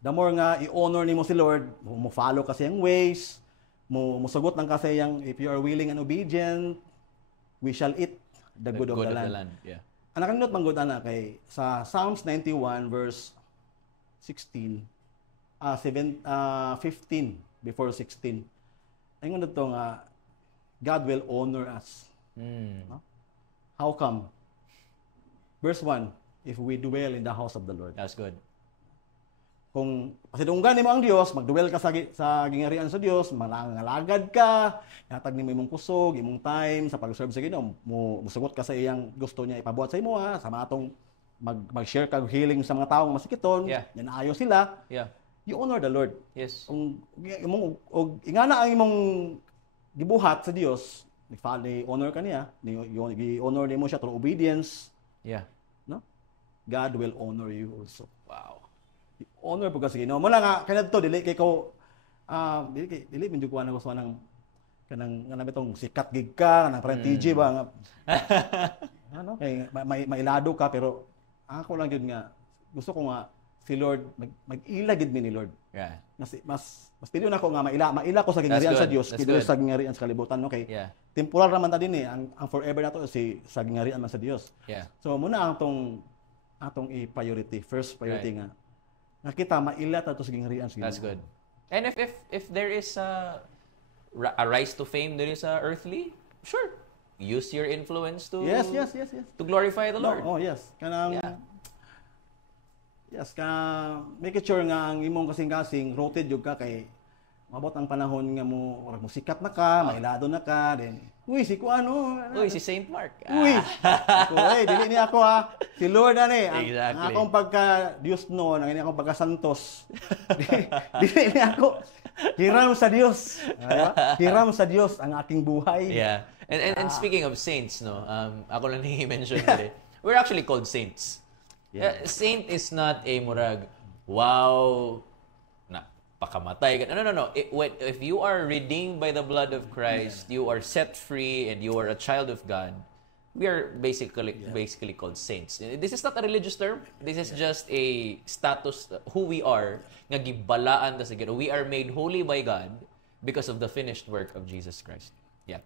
The more nga i-honor nimo si Lord, mo follow kasi ang ways, mo sugot lang kasi yang if you are willing and obedient, we shall eat the good of the land. Yeah. Anak kanindot man gud kay sa Psalms 91 verse 15 before 16. Ayun dito nga God will honor us. How come? Verse 1, if we dwell in the house of the Lord. That's good. Kung pasidunggan nimo ang Dios, magduwel ka sa gingarian sa Dios, manangalagad ka, hatag nimo imong kusog, imong time sa pag-serve sa Ginoo, musugot ka sa iyang gusto niya ipabuhat sa imo sa matong mag-share kag healing sa mga taong masikiton, yan ayo sila. Yeah. You honor the Lord. Yes. Kung imong ingana ang imong gibuhat sa Dios, honor ka niya, i-honor nimo siya through obedience. Yeah. No? God will honor you also. Wow. Honor po kasi Ginoo. Mula nga kanadto dili kay ko dili medyo kuha na gusto nang kanang bitong sikat gig ka nang parang TG ba nga ano kay mailado ka pero ako lang gyud nga gusto ko nga si Lord mag-ila gid mi ni Lord. Yeah. Mas pili na ko nga maila ko sa gingarian sa Dios kaysa sa gingarian sa kalibutan no kay temporal raman ta dinhi ang forever nato sa gingarian man sa Dios. Yeah. So muna atong i-priority, first priority nga nakita maila ta to sa gingarian sa Ginoo. That's good. And if there is a rise to fame there is earthly, sure. Use your influence to Yes. to glorify the Lord. Oh, yes. Yes, make sure nga ang imong kasing-kasing rooted jud ka kay mabot ang panahon nga mo sikat na ka, mailado na ka, then si Saint Mark. Dili ni ako si Lord ani. Exactly. Ang akong pagka Dios noon, ang akong pagka santos. Dili ni ako hiram sa Dios. Hiram sa Dios ang aking buhay. Yeah. And speaking of saints, no, ako lang i-mention today. We're actually called saints. Yeah. Saint is not a murag, wow, na pakamatay. No. If you are redeemed by the blood of Christ, you are set free, and you are a child of God, we are basically called saints. This is not a religious term. This is just a status, who we are, nga gibalaan ta sa Ginoo. We are made holy by God because of the finished work of Jesus Christ. Yeah.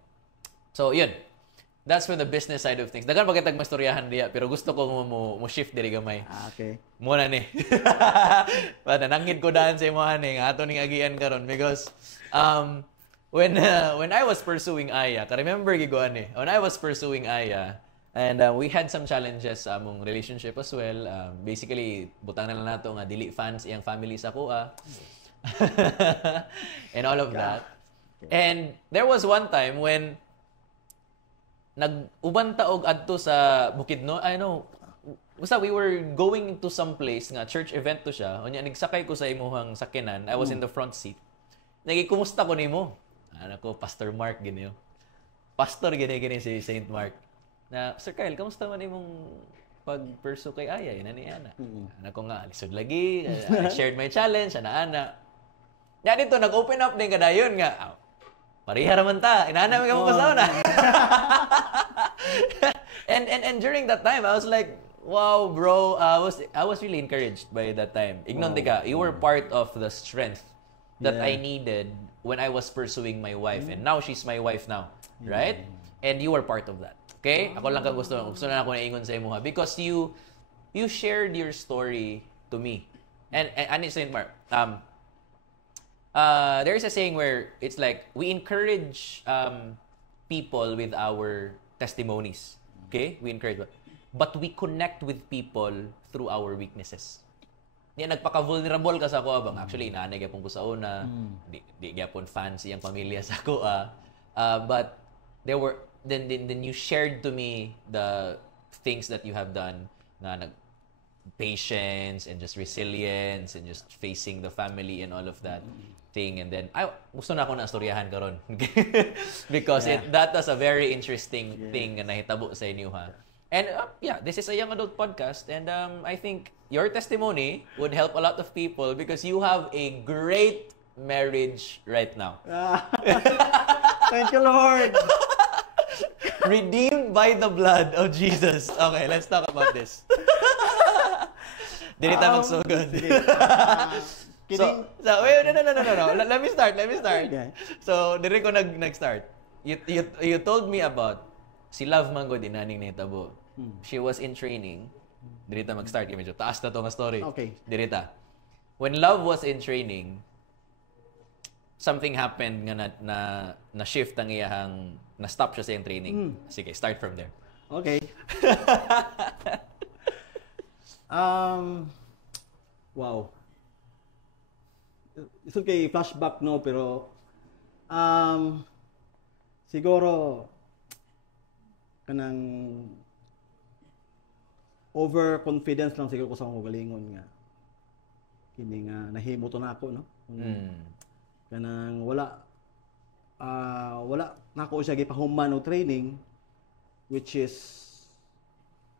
So, yun. That's for the business side of things. Dagan pagkatag mastoryahan diya, pero gusto ko mo shift diri gamay. Okay. Muna ni. Nanangid ko daan sa imuhan ni ato ning agian karon because when I was pursuing Aya, ka remember gigoan when I was pursuing Aya, and we had some challenges sa among relationship as well. Basically, butang na lang nato nga dili fans iyang family sa kuha. And all of that. And there was one time when nag-uban taog adto sa Bukidnon. I know. Basta we were going to some place nga church event to siya. Unya nagsakay ko sa imuhang sakyanan. I was in the front seat. Nagikumusta ko nimo. Ano ko, Pastor Mark gini. Pastor gini si Saint Mark. Na, Sir Kyle, kamusta man imong pag-pursue kay Aya? Ina ni Ana. Ano ko nga, lisod lagi. I shared my challenge. Ana. Ya dito, nag-open up din kadayon nga. Pariha raman ta. Inaana mo ka mo na. And during that time, I was like, wow, bro. I was really encouraged by that time. Ignon ka, you were part of the strength that I needed when I was pursuing my wife. And now she's my wife now. Right? And you were part of that. Okay? Ako lang gusto na ako naingon sa imo because you shared your story to me. And it's Saint Mark. There is a saying where it's like we encourage people with our testimonies. Okay? We encourage, but we connect with people through our weaknesses. Niya nagpaka-vulnerable ka sa ako abang. Actually, inaanay gyapon ko sa una. Di gyapon fans iyang pamilya sa ako. But there were then you shared to me the things that you have done na patience and just resilience and just facing the family and all of that thing. And then gusto na ako na istoryahan karon because that was a very interesting thing na nahitabo sa inyo and this is a young adult podcast, and I think your testimony would help a lot of people because you have a great marriage right now. Thank you, Lord. Redeemed by the blood of Jesus. Okay, let's talk about this. Dili ta magsugod. So wait, no. Let me start. Okay. So, dire ko nag-start. You told me about si Love Mango dinaning nahitabo. She was in training. Dire ta mag-start, medyo taas na to nga story. Okay. Dire ta. When Love was in training, something happened nga na shift ang iyang na-stop siya sa iyang training. Sige, start from there. Okay. Wow. Isun kay flashback no pero siguro kanang overconfidence lang siguro ko sa akong galingon nga kini nga nahimo to nako no. Kanang wala nako siya gipahuman og training which is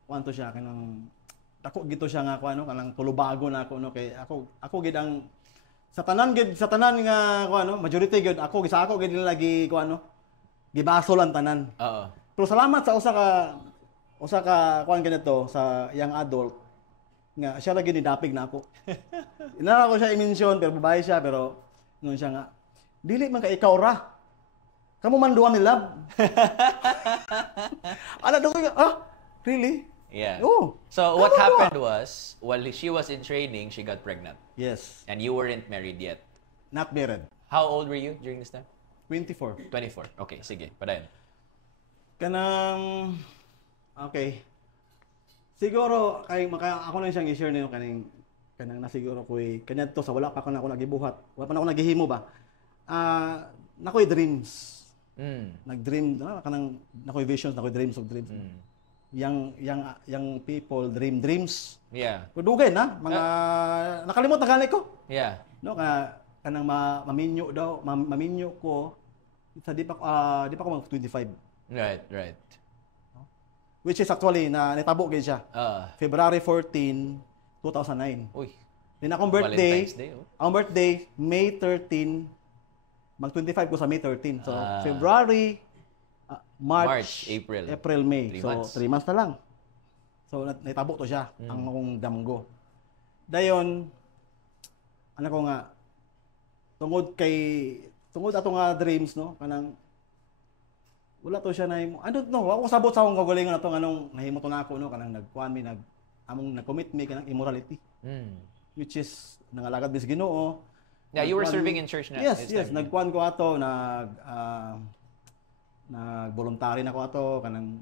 wanto siya kanang ako gito siya nga ko ano kanang tulubago na ako no kay ako gid ang sa tanan nga ko ano majority gid ako gid lagi ko ano gibasol ang tanan. Oo. Pero salamat sa usa ka kuan ganito sa young adult nga siya lagi ni dapig na ako. Ina ko siya i-mention pero babae siya pero ngon siya nga dili man ka ikaw ra. Kamu man duwa ni love. Ala do really? Yeah. Oh. So what happened was, while she was in training, she got pregnant. Yes. And you weren't married yet. Not married. How old were you during this time? 24. 24. Okay, sige. Padayon. Kanang okay. Siguro kay ako lang siyang i-share niyo kanang nasiguro ko kanadto sa wala pa ako nagibuhat. Wala pa ako naghihimo ba. Nakoy dreams. Nag-dream kanang nakoy visions, nakoy dreams of dreams. Young people dreams. Yeah. Kudugay na mga nakalimot na gani ko. Yeah. No kanang maminyo daw, maminyo ko sa di pa ko mag 25. Right. Which is actually na nitabo gid siya. February 14, 2009. Uy. Din akong birthday. Valentine's Day, oh. Ang birthday May 13. Mag 25 ko sa May 13. So February, March, April, May. 3 so months. 3 months na lang. So nitabo to siya ang akong damgo. Dayon ano ko nga tungod ato nga dreams no kanang wala to siya na ako sabot sa akong kagalingon ato anong nahimo to nako no kanang nag-commit me kanang immorality. Which is nangalagad bis Ginoo. Yeah, you were serving in church na. Yes. Nagkuan ko ato nag-voluntary na ko ato kanang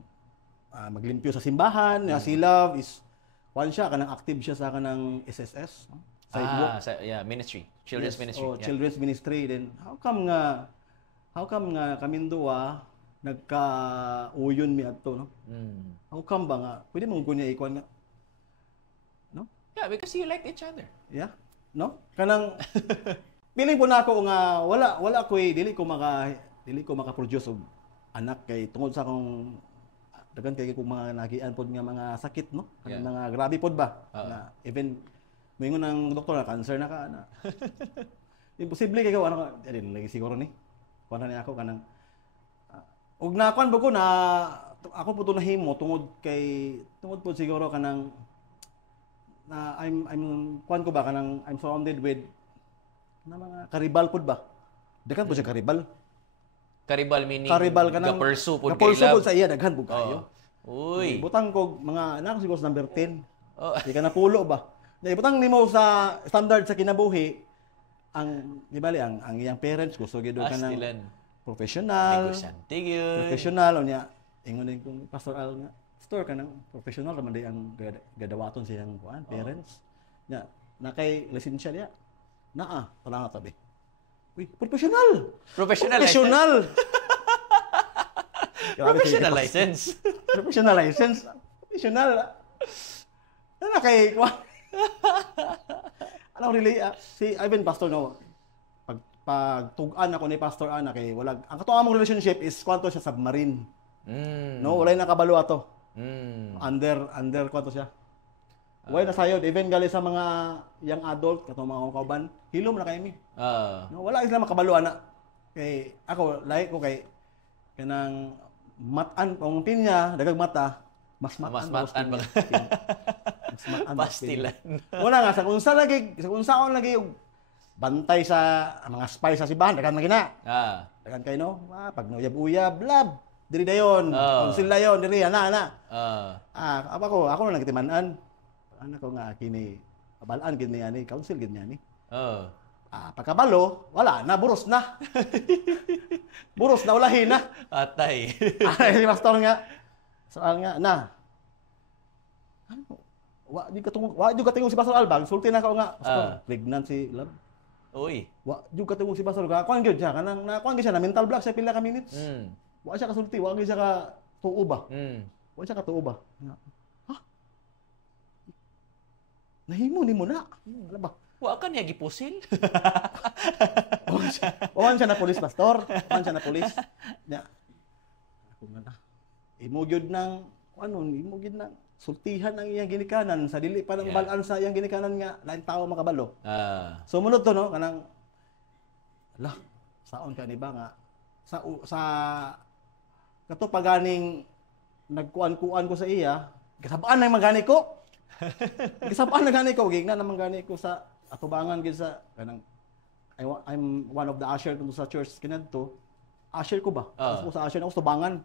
maglimpyo sa simbahan. Si Love is kuan siya kanang active siya sa kanang SSS. Ministry. Children's ministry. Yeah. Children's ministry. Then how come nga kaming duwa nagka-uyon mi adto no? How come ba nga pwede mo kunya ikuan nga no? Yeah, because you like each other. Yeah. No? Kanang piling po nako nga wala ko dili ko maka-produce og anak kay tungod sa akong daghan kay kung mga nagian pod nga mga sakit no mga grabe pod ba na even moingon ng doktor na cancer na ka na imposible kay ko ano dili lagi siguro ni kuan na ako kanang og nakuan ba ko na ako po to nahimo tungod po siguro kanang na I'm kuan ko ba kanang I'm surrounded with na mga karibal pod ba daghan po siya karibal meaning kanang ka-pursue pod kay love sa iya daghan po kayo. Uy. Butang ko mga anak siguro sa number 10. Di ka napulo ba? Dahil butang nimo sa standard sa kinabuhi ang di bali ang iyang parents gusto gid ka nang professional. Professional unya ingon din kung pastoral nga. Store ka nang professional naman day ang gadawaton siyang kuan parents. Nya na kay lisensya niya. Tara na tabi. Uy, professional license. Professional license. Professional. Ano kay kuan? Ano really si Ivan pastor no. Pag tug-an ako ni Pastor Ana kay wala ang katuwa mong relationship is kwanto siya submarine. No, wala na kabalo ato. Under kwanto siya. Why na sayod even gali sa mga young adult katong mga kauban, hilom na kay mi. No, wala sila makabalo ana. Kay ako like ko kay kanang matan pang pinya dagag mata mas matan ba. Pastilan. Wala nga sa unsaon lagi bantay sa mga spy sa simbahan daghan magina. Daghan kay no, pag uyab-uyab, lab. Diri dayon, konsil dayon diri ana. Ako na nagtiman-an. Ano ko nga kini abalaan gid niya ni council gid niya ni. Pagkabalo, wala na buros na. Buros na ulahin na. Atay. Si pastor nga. Soal nga na. Wa di ka tingog si Pastor Albag, sulti na ka nga. Pastor, pregnant si Love. Uy. Wa di ka tingog si Pastor ka. Kuan gyud siya kanang kuan gyud siya na mental block sa pila ka minutes. Wa siya kasulti, wa gyud siya ka tuo ba. Wa siya ka tuo ba. Ha? Nahimo nimo na. Ano ba? Wa ka niya gipusil. Owan siya na pulis, Pastor. Owan siya na pulis. Nya. Ako na. Imo gyud nang imo gyud nang sultihan ang iyang ginikanan sa dili pa ng balaan sa iyang ginikanan nga lain tao makabalo. Sumunod to no kanang saon ka ni ba nga sa kato paganing nagkuan-kuan ko sa iya, kasabaan na magani ko. Kasabaan na gani ko, gigna naman gani ko sa atubangan gid sa kanang I'm one of the usher dito sa church kinadto. Usher ko ba? Ako sa usher ako tubangan.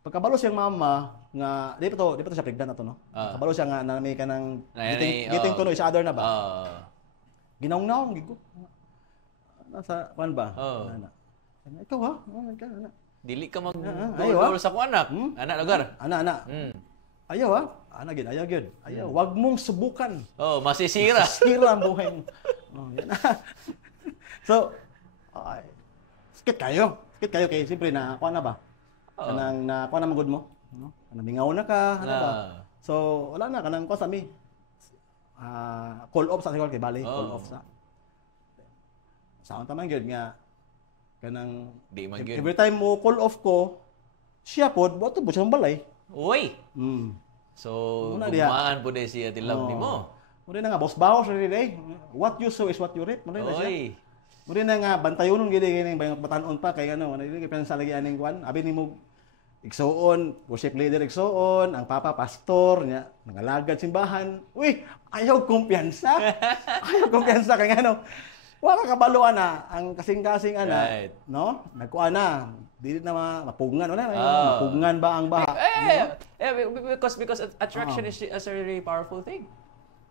Pagkabalo siyang mama nga di pa to siya pregnant ato no. Kabalo siya nga na may kanang getting to know each other na ba. Ginaw-naw gid ko. Nasa kuan ba? Ikaw ha? Dili ka mag-door sa kuan anak. Anak lugar. Ana. Ayaw ha? Ana gid, ayaw gid. Ayaw, wag mong subukan. Masisira. Masisira ang buhay mo. Yan. So, skit kayo kay siyempre na kuan na ba? Kanang na kuan na magud mo, no? Kanang mingaw na ka, ano ba? So, wala na kanang kuan sa mi. Call off sa sigol kay bali, call off sa. Sa unta man gyud nga kanang di man gyud. Every time mo call off ko, siya pod boto po siya balay. Uy. So, gumaan po din siya tilaw nimo. Muna na nga boss bawo sa day. What you sow is what you reap. Muna na siya. Muna na nga bantayonon gid gini bayong batanon pa kay ano, ano gid pensa lagi aning kuan. Abi nimo igsoon, worship leader igsoon, ang papa pastor nya, nangalagad simbahan. Uy, ayaw kumpiyansa. Ayaw kumpiyansa kay ano. Wa ka kabaluan na ang kasing-kasing ana, no? Nagkuan na. Dili na mapugngan wala mapugngan ba ang baha? Because attraction is a very powerful thing.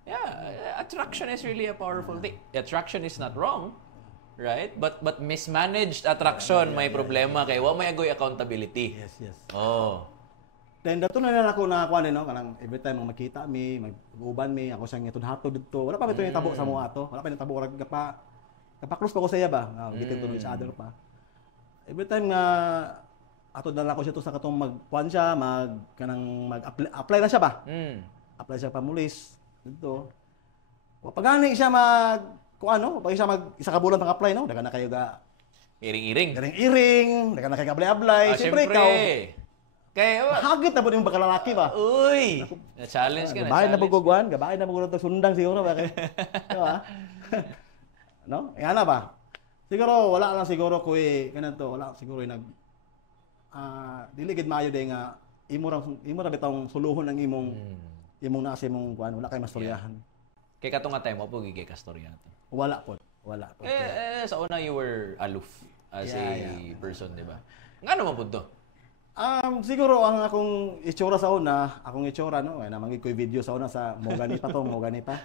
Yeah, attraction is really a powerful thing. Attraction is not wrong, right? But mismanaged attraction may problema kay wa may agoy accountability. Yes. Then dato na ako na kuan no kanang every time makita mi, mag-uban mi, ako sang hatod didto. Wala pa bito yung tabo sa mo ato. Wala pa yung tabo kapaklos pa ko sa iya ba. Gitin to sa other pa. Every time nga ato dala ko siya to sa katong magkuan siya, mag-apply na siya ba? Apply siya pa mulis dito. Pag gani siya kuan no, pag siya isa ka bulan pang-apply no, daga na kayo ga iring, daga na kayo ablay. Siyempre ikaw. Kay hagit na po yung bakalalaki ba? Uy, na-challenge ka na. Gabahin na bugugwan, gabahin na bugugwan sundang siguro ba kay. Diba? No? Yana ba? Siguro wala lang siguro ko kanadto, wala siguro dili gid maayo day nga imo ra bitong suluhon ang imong nasa imong kuan, wala kay mastoryahan. Kay katong nga time mo po gigay kastorya to. Wala po. Sa una you were aloof as a person, di ba? Ngano man pud to? Siguro ang akong itsura sa una, no, na mangig ko'y video sa una sa mo gani pa.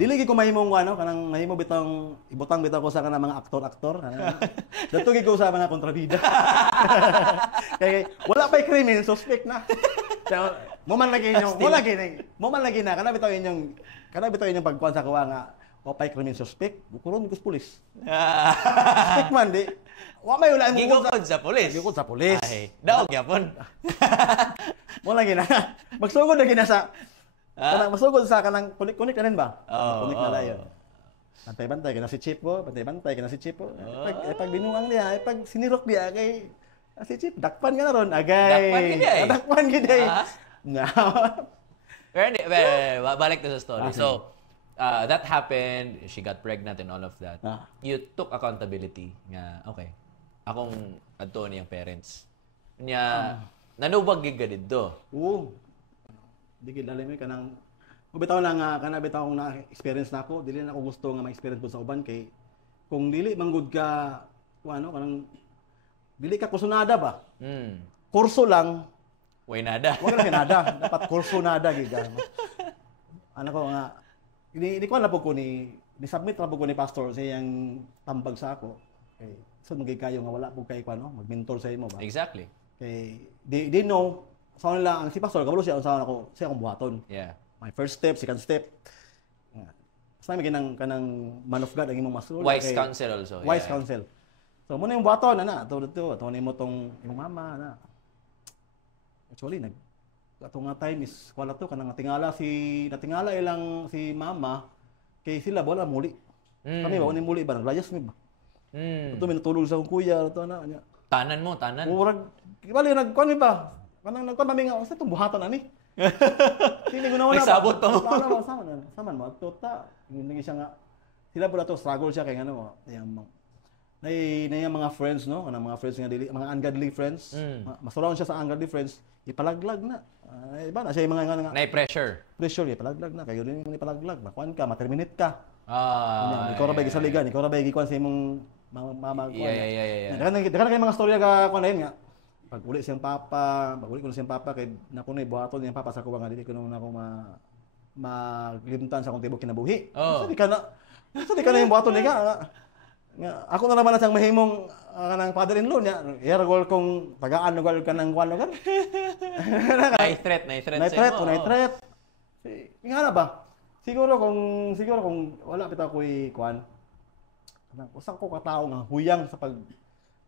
Dili gid ko mahimong ano, kanang mahimo bitong ibutang bitaw ko sa kanang mga aktor. Dato gid ko sa mga kontrabida. Kay wala pa'y krimen, suspect na. Mo man lagi na kana bitaw inyong pagkuan sa kuwa nga o pa'y krimen suspect, bukuron ko sa pulis. Suspect man di. Wa may ulan mo gigukod sa pulis. Ay, daog yapon. Mo lagi na. Magsugod na gina sa masugod sa kanang kunik na rin ba? Kunik na dayon. Bantay-bantay kana si Chip ko, pag binuang niya, pag sinirok diya kay si Chip, dakpan ka na ron agay. Dakpan gid ay. Pero balik to sa story. So, that happened, she got pregnant and all of that. You took accountability nga, okay, akong adto niyang parents. Nya, nanubag gid didto. Oo. Di gid alam mi kanang bitaw na nga kana bitaw na experience nako, dili na ako gusto nga ma-experience po sa uban kay kung dili manggod ka ano kanang dili ka kusunada ba? Kurso lang. Way nada. Wala ka nada. Dapat kurso nada gid. Ano ko nga ini ko na po ko ni submit na po ko ni pastor sa iyang tambag sa ako. Okay. So magikayo nga wala po kay kuno, mag-mentor sa imo ba? Exactly. Okay. They know sa nila ang si pastor kabalo siya usahan ako, siya akong buhaton. Yeah. my first step, second step. Basta may kanang man of God ang imong masul. Wise counsel also. Wise counsel. So mo na yung buhaton ana, to nimo tong imong mama na. Actually ato nga time is wala to kanang natingala ilang si mama kay sila wala muli. Kami ba ni muli ba naglayas mi ba? Ito minutulog sa akong kuya to na nya. Tanan. Murag bali nagkuan mi ba? Kanang nagkuan mami nga usa tong buhaton ani. Sini guna na. Nagsabot pa mo. Sama mo tota. Hindi siya nga sila pala to struggle siya kay ano yung mga friends no, kanang mga friends nga dili mga ungodly friends. Masuraw siya sa ungodly friends, ipalaglag na. Iba na siya yung mga nga pressure ipalaglag na kayo rin yung ipalaglag makuan ka ma-terminate ka ikaw ra ba gisaligan ikaw ra ba gikuan sa imong mama Dagan kay mga storya ka kuan nga pag uli ko na siyang papa kay nakunay buhaton niyang papa sa kuwa nga dili ko na ako maglimtan sa akong tibok kinabuhi sabi ka na yung buhaton niya nga ako na naman siyang mahimong kanang father-in-law niya. Gol kung tagaan gol ka ng kuan lugar. Night threat. Nga na ba? Siguro kung wala pita ko kuan. Usa ko ka tawo nga huyang sa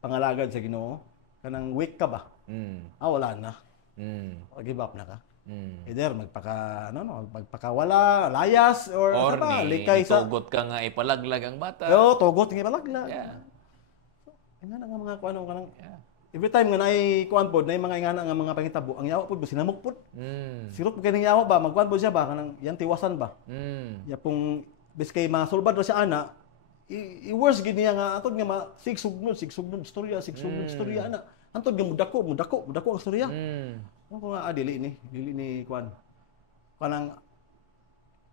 pangalagan sa Ginoo. Kanang weak ka ba? Wala na. Give up na ka. Either magpakawala, layas, or likay sa... tugot ka nga ipalaglag ang bata. Tugot nga ipalaglag. Yeah. Nga nga mga kuano kanang every time nga naay kuan pod, naay mga ingana nga mga pangitabo, ang yawa pod sinamok pod. Sirop kay ning yawa ba, magkuan pod siya ba kanang yan tiwasan ba? Ya pong biskay masulbad ra siya ana, i-worse gid niya nga atod nga sigsugnod storya ana. Antod nga mudako ang storya. Ako nga dili ni kuan. Kanang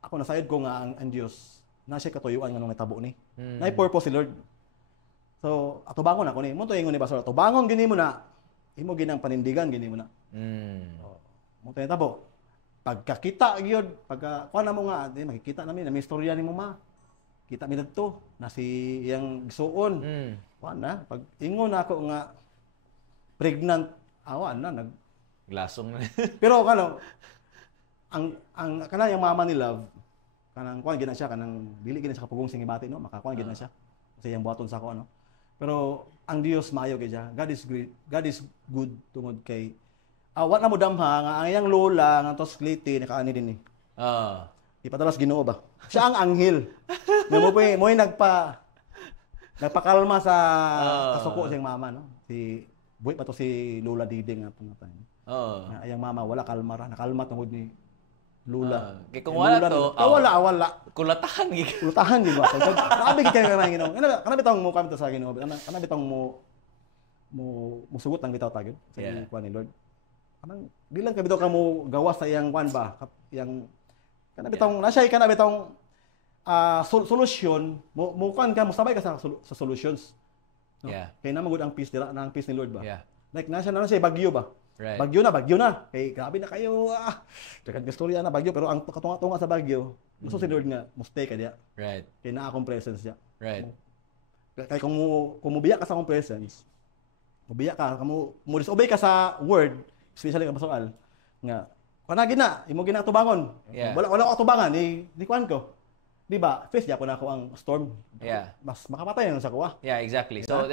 ako nasayod ko nga ang Dios na siya katuyuan nga nung natabo ni. Nay purpose si Lord. So atubangon ako ni. Mo to ingon ni Pastor. Atubangon gini mo na. Imo ginang panindigan gini mo na. Mo to natabo. Pagkakita gyud, kuan na mo nga, makikita namin na may istorya ni mo ma. Kita mi didto na si iyang gisuon. Kuan na pag ingon ako nga pregnant awan na glasong na. Pero ang kana yung mama ni Love kanang kuan gina siya kanang dili gina siya kapugong sing ibati no makakuan gina siya kasi yung buhaton sa ko ano. Pero ang Dios maayo kay siya. God is great. God is good tungod kay wa na mo damha nga ang iyang lola nga tos kliti nakaani din ni. Ipadalas Ginoo ba? Siya ang anghel. Nga mo nagpakalma sa kasuko siyang mama no. Si buhi pa to si Lola Diding nga pangatan. Ayang mama wala kalma ra, nakalma tungod ni Lula. Kay kung wala to, wala. Kulatahan gid. Kulatahan gid ba? Grabe gid kay nga Ginoo. Kana bitong mo kami to sa Ginoo. Kana bitong mo sugot ang bitaw tagid sa kuan ni Lord. Kanang di lang ka bitaw ka mo gawas sa iyang kuan ba? Yang kana bitong nasay kana bitong solusyon mo kuan ka mo sabay ka sa solutions. No? Kay na magud ang peace dira, na ang peace ni Lord ba? Like nasa na siya bagyo ba? Right. Bagyo na. Kay grabe na kayo. Dagan ka storya na bagyo pero ang katunga sa bagyo, gusto si Lord nga mo stay ka diya. Right. Kay naa akong presence diya. Right. Kay kung mubiya ka sa akong presence, mubiya ka, mo disobey ka sa word, especially ka pasal nga kana gina, imo gina tubangon. Wala ako tubangan ni kuan ko. Di ba? Face ako na ako ang storm. Mas makapatay na sa kuha. Yeah, exactly. So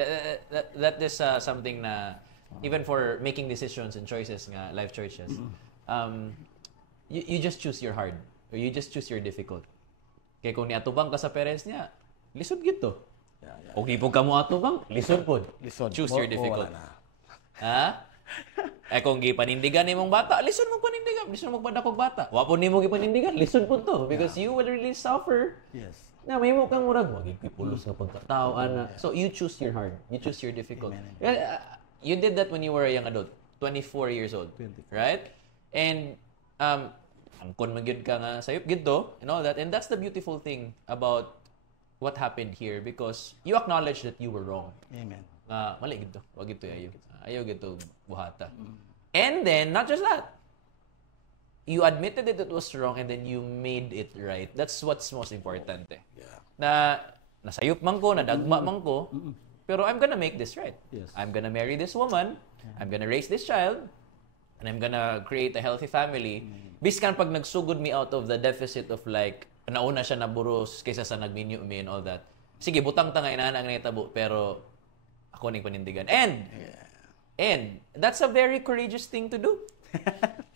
that is something na even for making decisions and choices nga life choices. You just choose your hard or you just choose your difficult. Kay kung niatubang ka sa parents niya, lisod gid to. O di po ka mo atubang, lisod pod. Choose your difficult. Kung gipanindigan imong bata, lisod mo panindigan, lisod mo magpadakog bata. Wa po nimo gipanindigan, lisod po to because you will really suffer. Yes. Na may mo kang murag wag ipulos nga pagkatao ana. So you choose your hard, you choose your difficult. You did that when you were a young adult, 24 years old, right? And angkon man gyud ka nga sayop gid to, you know that, and that's the beautiful thing about what happened here because you acknowledge that you were wrong. Amen. Mali gid to, wag gid to ayaw gid to buhata. And then not just that, you admitted that it was wrong and then you made it right. That's what's most important na nasayop man ko, nadagma man ko, pero I'm gonna make this right. Yes. I'm gonna marry this woman, I'm gonna raise this child, and I'm gonna create a healthy family. Biskan pag nagsugod me out of the deficit of like, nauna siya naburos kaysa sa nagminyo me and all that. Sige, butang tanga inana ang naitabo, pero ako ning panindigan. And that's a very courageous thing to do.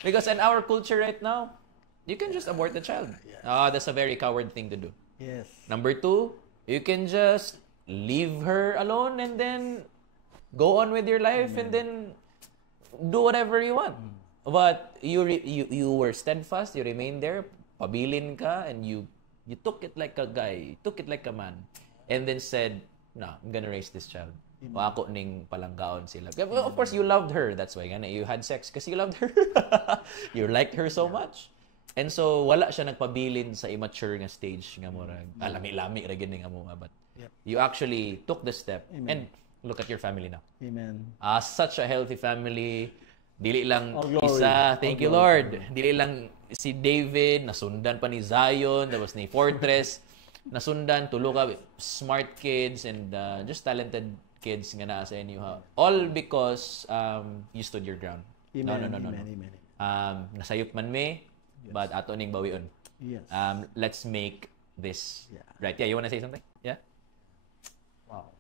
Because in our culture right now, you can just abort the child. That's a very coward thing to do. Yes. Number 2, you can just leave her alone and then go on with your life and then do whatever you want. But you were steadfast, you remained there, pabilin ka, and you took it like a guy, you took it like a man, and then said, no, I'm gonna raise this child. O ako ning palanggaon sila. Well, of course, you loved her. That's why you had sex because you loved her. You liked her so much. And so, wala siya nagpabilin sa immature nga stage nga murag. Lami-lami ra gini nga mo. But you actually took the step. Amen. And look at your family now. Amen. Such a healthy family. Dili lang glory. isa. Thank you, Glory. Lord. Dili lang si David, nasundan pa ni Zion, tapos ni Fortress, nasundan, tulo ka, smart kids, and just talented kids nga naa sa inyo. All because you stood your ground. Amen. No. Amen. Nasayop man me, but ato ning bawion. Yes. Let's make this Yeah. right. Yeah, you wanna say something? Yeah? Wow.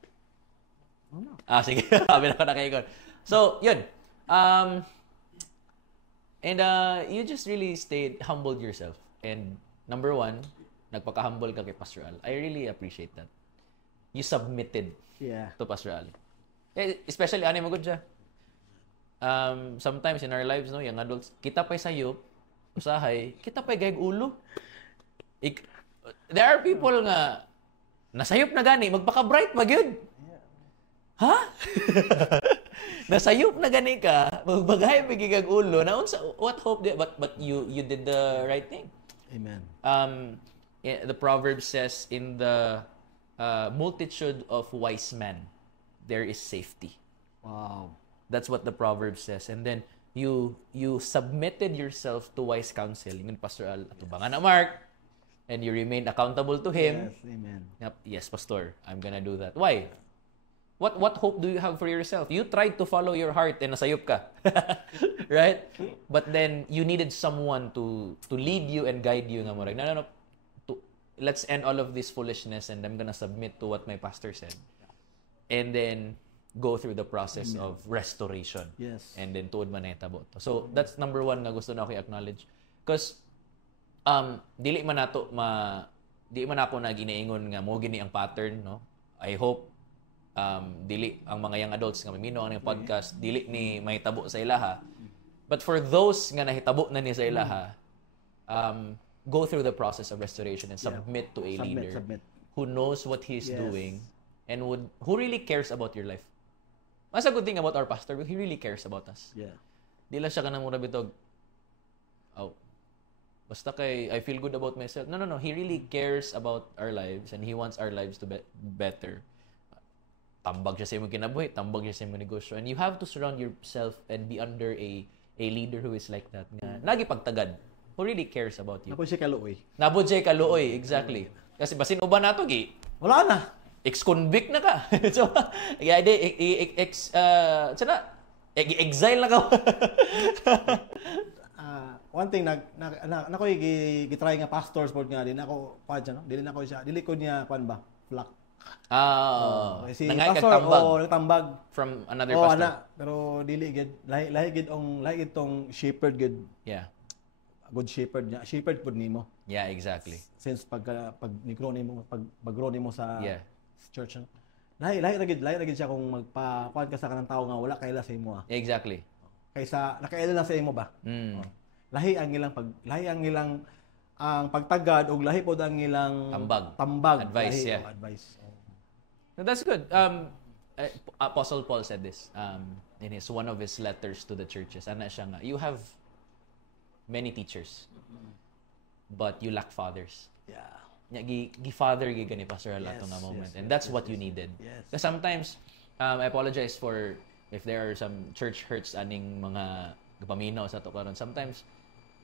Oh, no. Sige. Sabi na ko na kayo. So, yun. And you just really stayed, humbled yourself. And number 1, nagpaka-humble ka kay Pastor Al. I really appreciate that. You submitted to Pastor Al. Especially, ano mo good siya? Sometimes in our lives, no, young adults, kita pa'y sayop, usahay, kita pa'y gayag ulo. There are people nga, nasayop na gani, magpaka-bright, magyud. Ha? Nasayop na gani ka, magbagay magigag ulo. Na what hope but you did the right thing. Amen. The proverb says, in the multitude of wise men there is safety. Wow. That's what the proverb says. And then you submitted yourself to wise counsel. Yung Pastor Al, atubangan na Mark, and you remained accountable to him. Yes, amen. Yep. Yes, Pastor, I'm gonna do that. Why? What hope do you have for yourself? You tried to follow your heart and nasayop ka. Right? But then you needed someone to lead you and guide you. No. Let's end all of this foolishness and I'm gonna submit to what my pastor said. And then go through the process of restoration. Yes. And then tuod man na itabo to. So that's number 1 nga gusto na ako i-acknowledge. Because dili man ako nag-iniingon nga mo gini ang pattern, no? I hope dili ang mga young adults nga mamino ang podcast, dili ni mahitabo sa ilaha. But for those nga nahitabo na ni sa ilaha, go through the process of restoration and submit to a leader who knows what he's doing and who really cares about your life. Mas a good thing about our pastor, he really cares about us. Yeah. Di lang siya kanang mura bitog, basta kay I feel good about myself. No. He really cares about our lives and he wants our lives to be better. Tambag siya sa imong kinabuhi, tambag siya sa imong negosyo. And you have to surround yourself and be under a leader who is like that. Nga, nagipagtagad, who really cares about you. Ako siya kaluoy. Nabod siya kaluoy, exactly. Kasi basin uban nato gi, Wala na. ex-convict na ka. So, exile na ka. One thing nakoy gitry nga pastors board nga din ako kuan siya no. Dili ko niya kuan ba? Flock. Si nangay pastor kagtambag nagtambag from another pastor. Pero dili gid lahi gid tong shepherd gid. Yeah. Good shepherd niya. Shepherd pud nimo. Yeah, exactly. Since pag nigro nimo sa Yeah. church. Lahi ra gid siya kung magpa-kuan ka sa kanang tawo nga wala kaila sa imo. Exactly. Kaysa nakaila lang sa imo ba? Mm. Lahi ang ilang ang pagtagad og lahi pod ang ilang tambag Advice, lahi, yeah. Advice. No, that's good. Apostle Paul said this in one of his letters to the churches. Ana siya nga, you have many teachers, but you lack fathers. Yeah. Gi-father gani Pastor Alato nga moment. And that's what you needed. Yes. Because sometimes, I apologize for if there are some church hurts aning mga gapaminaw sa to karon. Sometimes,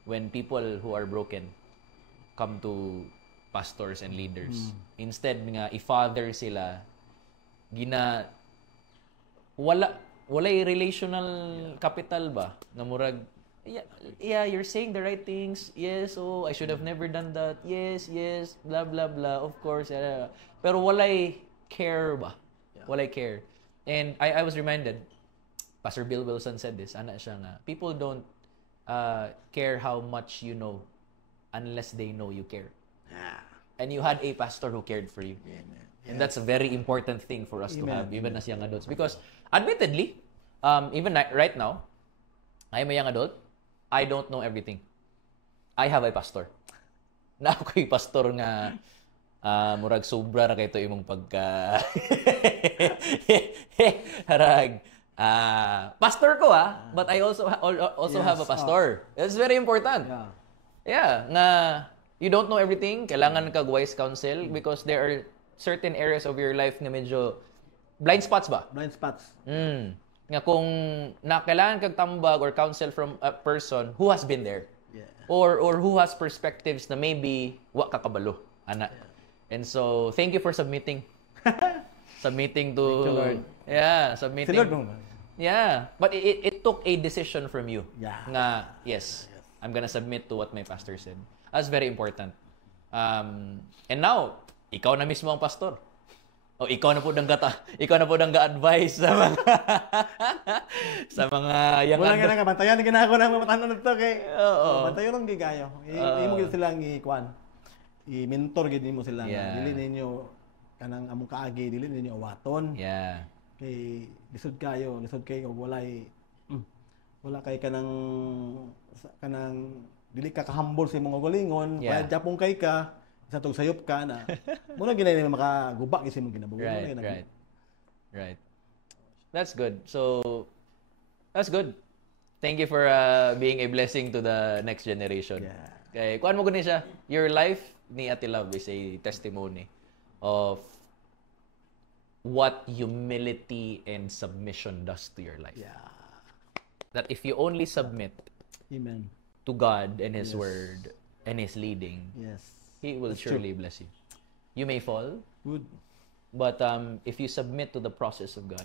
when people who are broken come to pastors and leaders, instead nga i-father sila, walay relational capital ba nga murag yeah, you're saying the right things. Yes, oh, I should have never done that. Yes, blah blah blah. Of course. Pero walay care ba? Walay care. And I was reminded, Pastor Bill Wilson said this, ana siya nga, people don't care how much you know unless they know you care. And you had a pastor who cared for you. And that's a very important thing for us to have, even as young adults. Because admittedly, even right now, I'm a young adult. I don't know everything. I have a pastor. Na ako'y pastor nga murag sobra ra kay to imong pagka harag pastor ko but I also have a pastor. It's very important. Yeah, nga you don't know everything, kailangan kag wise counsel because there are certain areas of your life na medyo blind spots ba? Blind spots. Nga kung kailangan kag tambag or counsel from a person who has been there. Or who has perspectives na maybe wa ka kabalo ana. And so thank you for submitting. Submitting to submitting. Si Lord mo. Yeah, but it took a decision from you. Yeah. Nga yes, I'm gonna submit to what my pastor said. That's very important. And now, ikaw na mismo ang pastor. O ikaw na po dang ga-advise sa mga sa mga young wala nga nga bantayan ako nang matanon nito kay bantayon lang gigayo. Imo gid silang i-kwan. I-mentor gid nimo sila dili ninyo kanang among kaagi dili ninyo awaton. Yeah. Kay lisod kayo og wala kay kanang dili ka kahambol sa imong galingon, bayad japong kay ka sa tong sayop ka na muna ginay makagubak kasi mong ginabuhi. Right. That's good. So that's good. Thank you for being a blessing to the next generation. Kay kuan mo gani siya, your life ni Ate Love is a testimony of what humility and submission does to your life. That if you only submit to God and His word and His leading, He will surely bless you. You may fall, but if you submit to the process of God,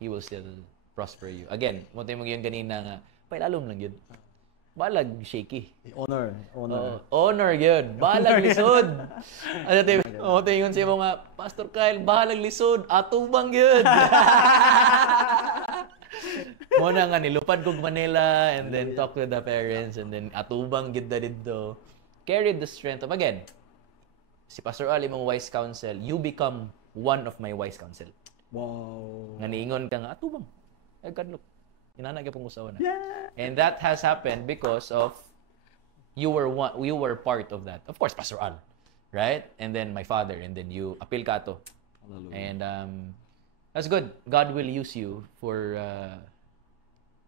He will still prosper you. Again, mo tayo yung ganina nga, pailalom lang yun. Balag shaky. Honor yun. Balag lisod. Ano tayo yun siya mga, Pastor Kyle, balag lisod. Atubang yun. Muna nga, nilupad kog Manila and then talk with the parents and then atubang gid didto. Carry the strength of, again, si Pastor Ali mong wise counsel, you become one of my wise counsel. Wow. Nga niingon ka nga, atubang. Ay, kadlok. Inanagay pong usawa na. And that has happened because of you were part of that. Of course, Pastor Al, right? And then my father, and then you, apil ka to. And that's good. God will use you for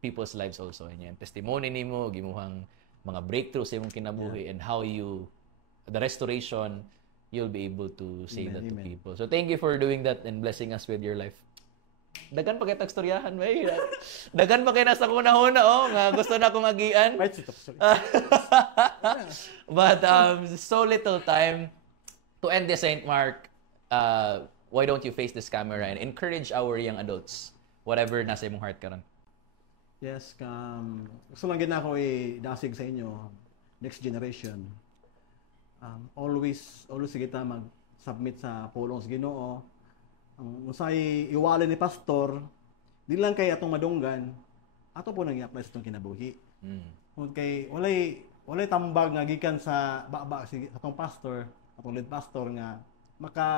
people's lives also. And yan, testimony nimo, gimuhang mga breakthroughs sa imong kinabuhi and how the restoration, you'll be able to say that to people. So thank you for doing that and blessing us with your life. Dagan pa kay tagstoryahan ba? Dagan pa kay nasa kunahuna nga gusto na akong agian. But so little time to end this Saint Mark. Why don't you face this camera and encourage our young adults, whatever nasa imong heart karon? Yes, gusto lang gid ako i-dasig sa inyo, next generation. Always kita mag-submit sa pulong sa Ginoo. Ang usay iwala ni pastor, di lang kay atong madunggan, ato po nang i-apply sa itong kinabuhi. Kung kay walay tambag nga gikan sa baba si atong pastor, atong lead pastor nga maka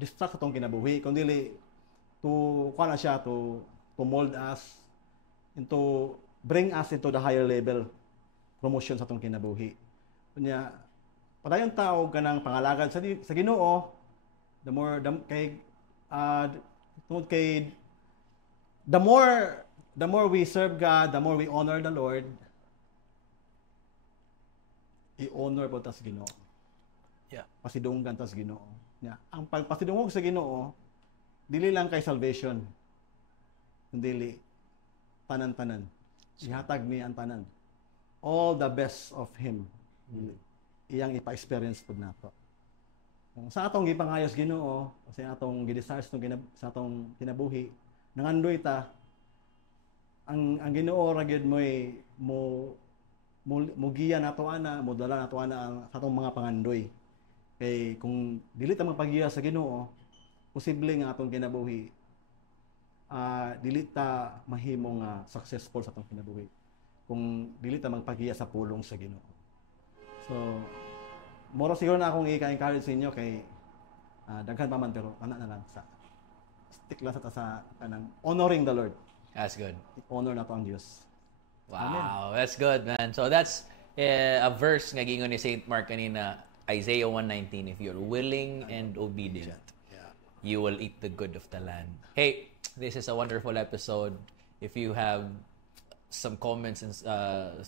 distract sa itong kinabuhi, kundi to kuan siya to mold us into bring us into the higher level promotion sa atong kinabuhi. Kunya padayon tao kanang pangalagad sa Ginoo, the more we serve God, the more we honor the Lord, i-honor po ta sa Ginoo. Pasidunggan ta sa Ginoo. Ang pagpasidungog sa Ginoo dili lang kay salvation, kundi tanan-tanan. Ihatag ni ang tanan. All the best of Him. Iyang ipa-experience po nato. Kung sa atong gipangayos Ginoo, sa atong gidesire sa atong kinabuhi, nangandoy ta ang Ginoo ra gyud mo giya nato ana, mo dala nato ana sa atong mga pangandoy. Kay kung dili ta magpagiya sa Ginoo, posible nga atong kinabuhi dili ta mahimo nga successful sa atong kinabuhi. Kung dili ta magpagiya sa pulong sa Ginoo. So, moro siguro na akong i-encourage sa inyo kay daghan pa man pero ana na lang sa stick lang sa kanang honoring the Lord. That's good. Honor na to ang Diyos. Wow, Amen. that's good, man. So that's a verse nga gingon ni Saint Mark kanina, Isaiah 1:19, if you're willing and obedient, you will eat the good of the land. Hey, this is a wonderful episode. If you have some comments and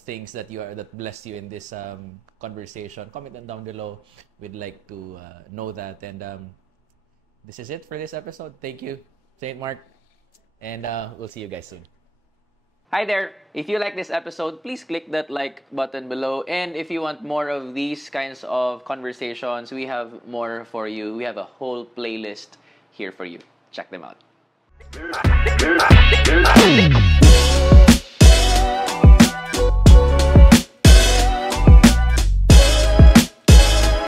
things that blessed you in this conversation, comment them down below. We'd like to know that. And this is it for this episode. Thank you, Saint Mark, and we'll see you guys soon. Hi there! If you like this episode, please click that like button below. And if you want more of these kinds of conversations, we have more for you. We have a whole playlist here for you. Check them out.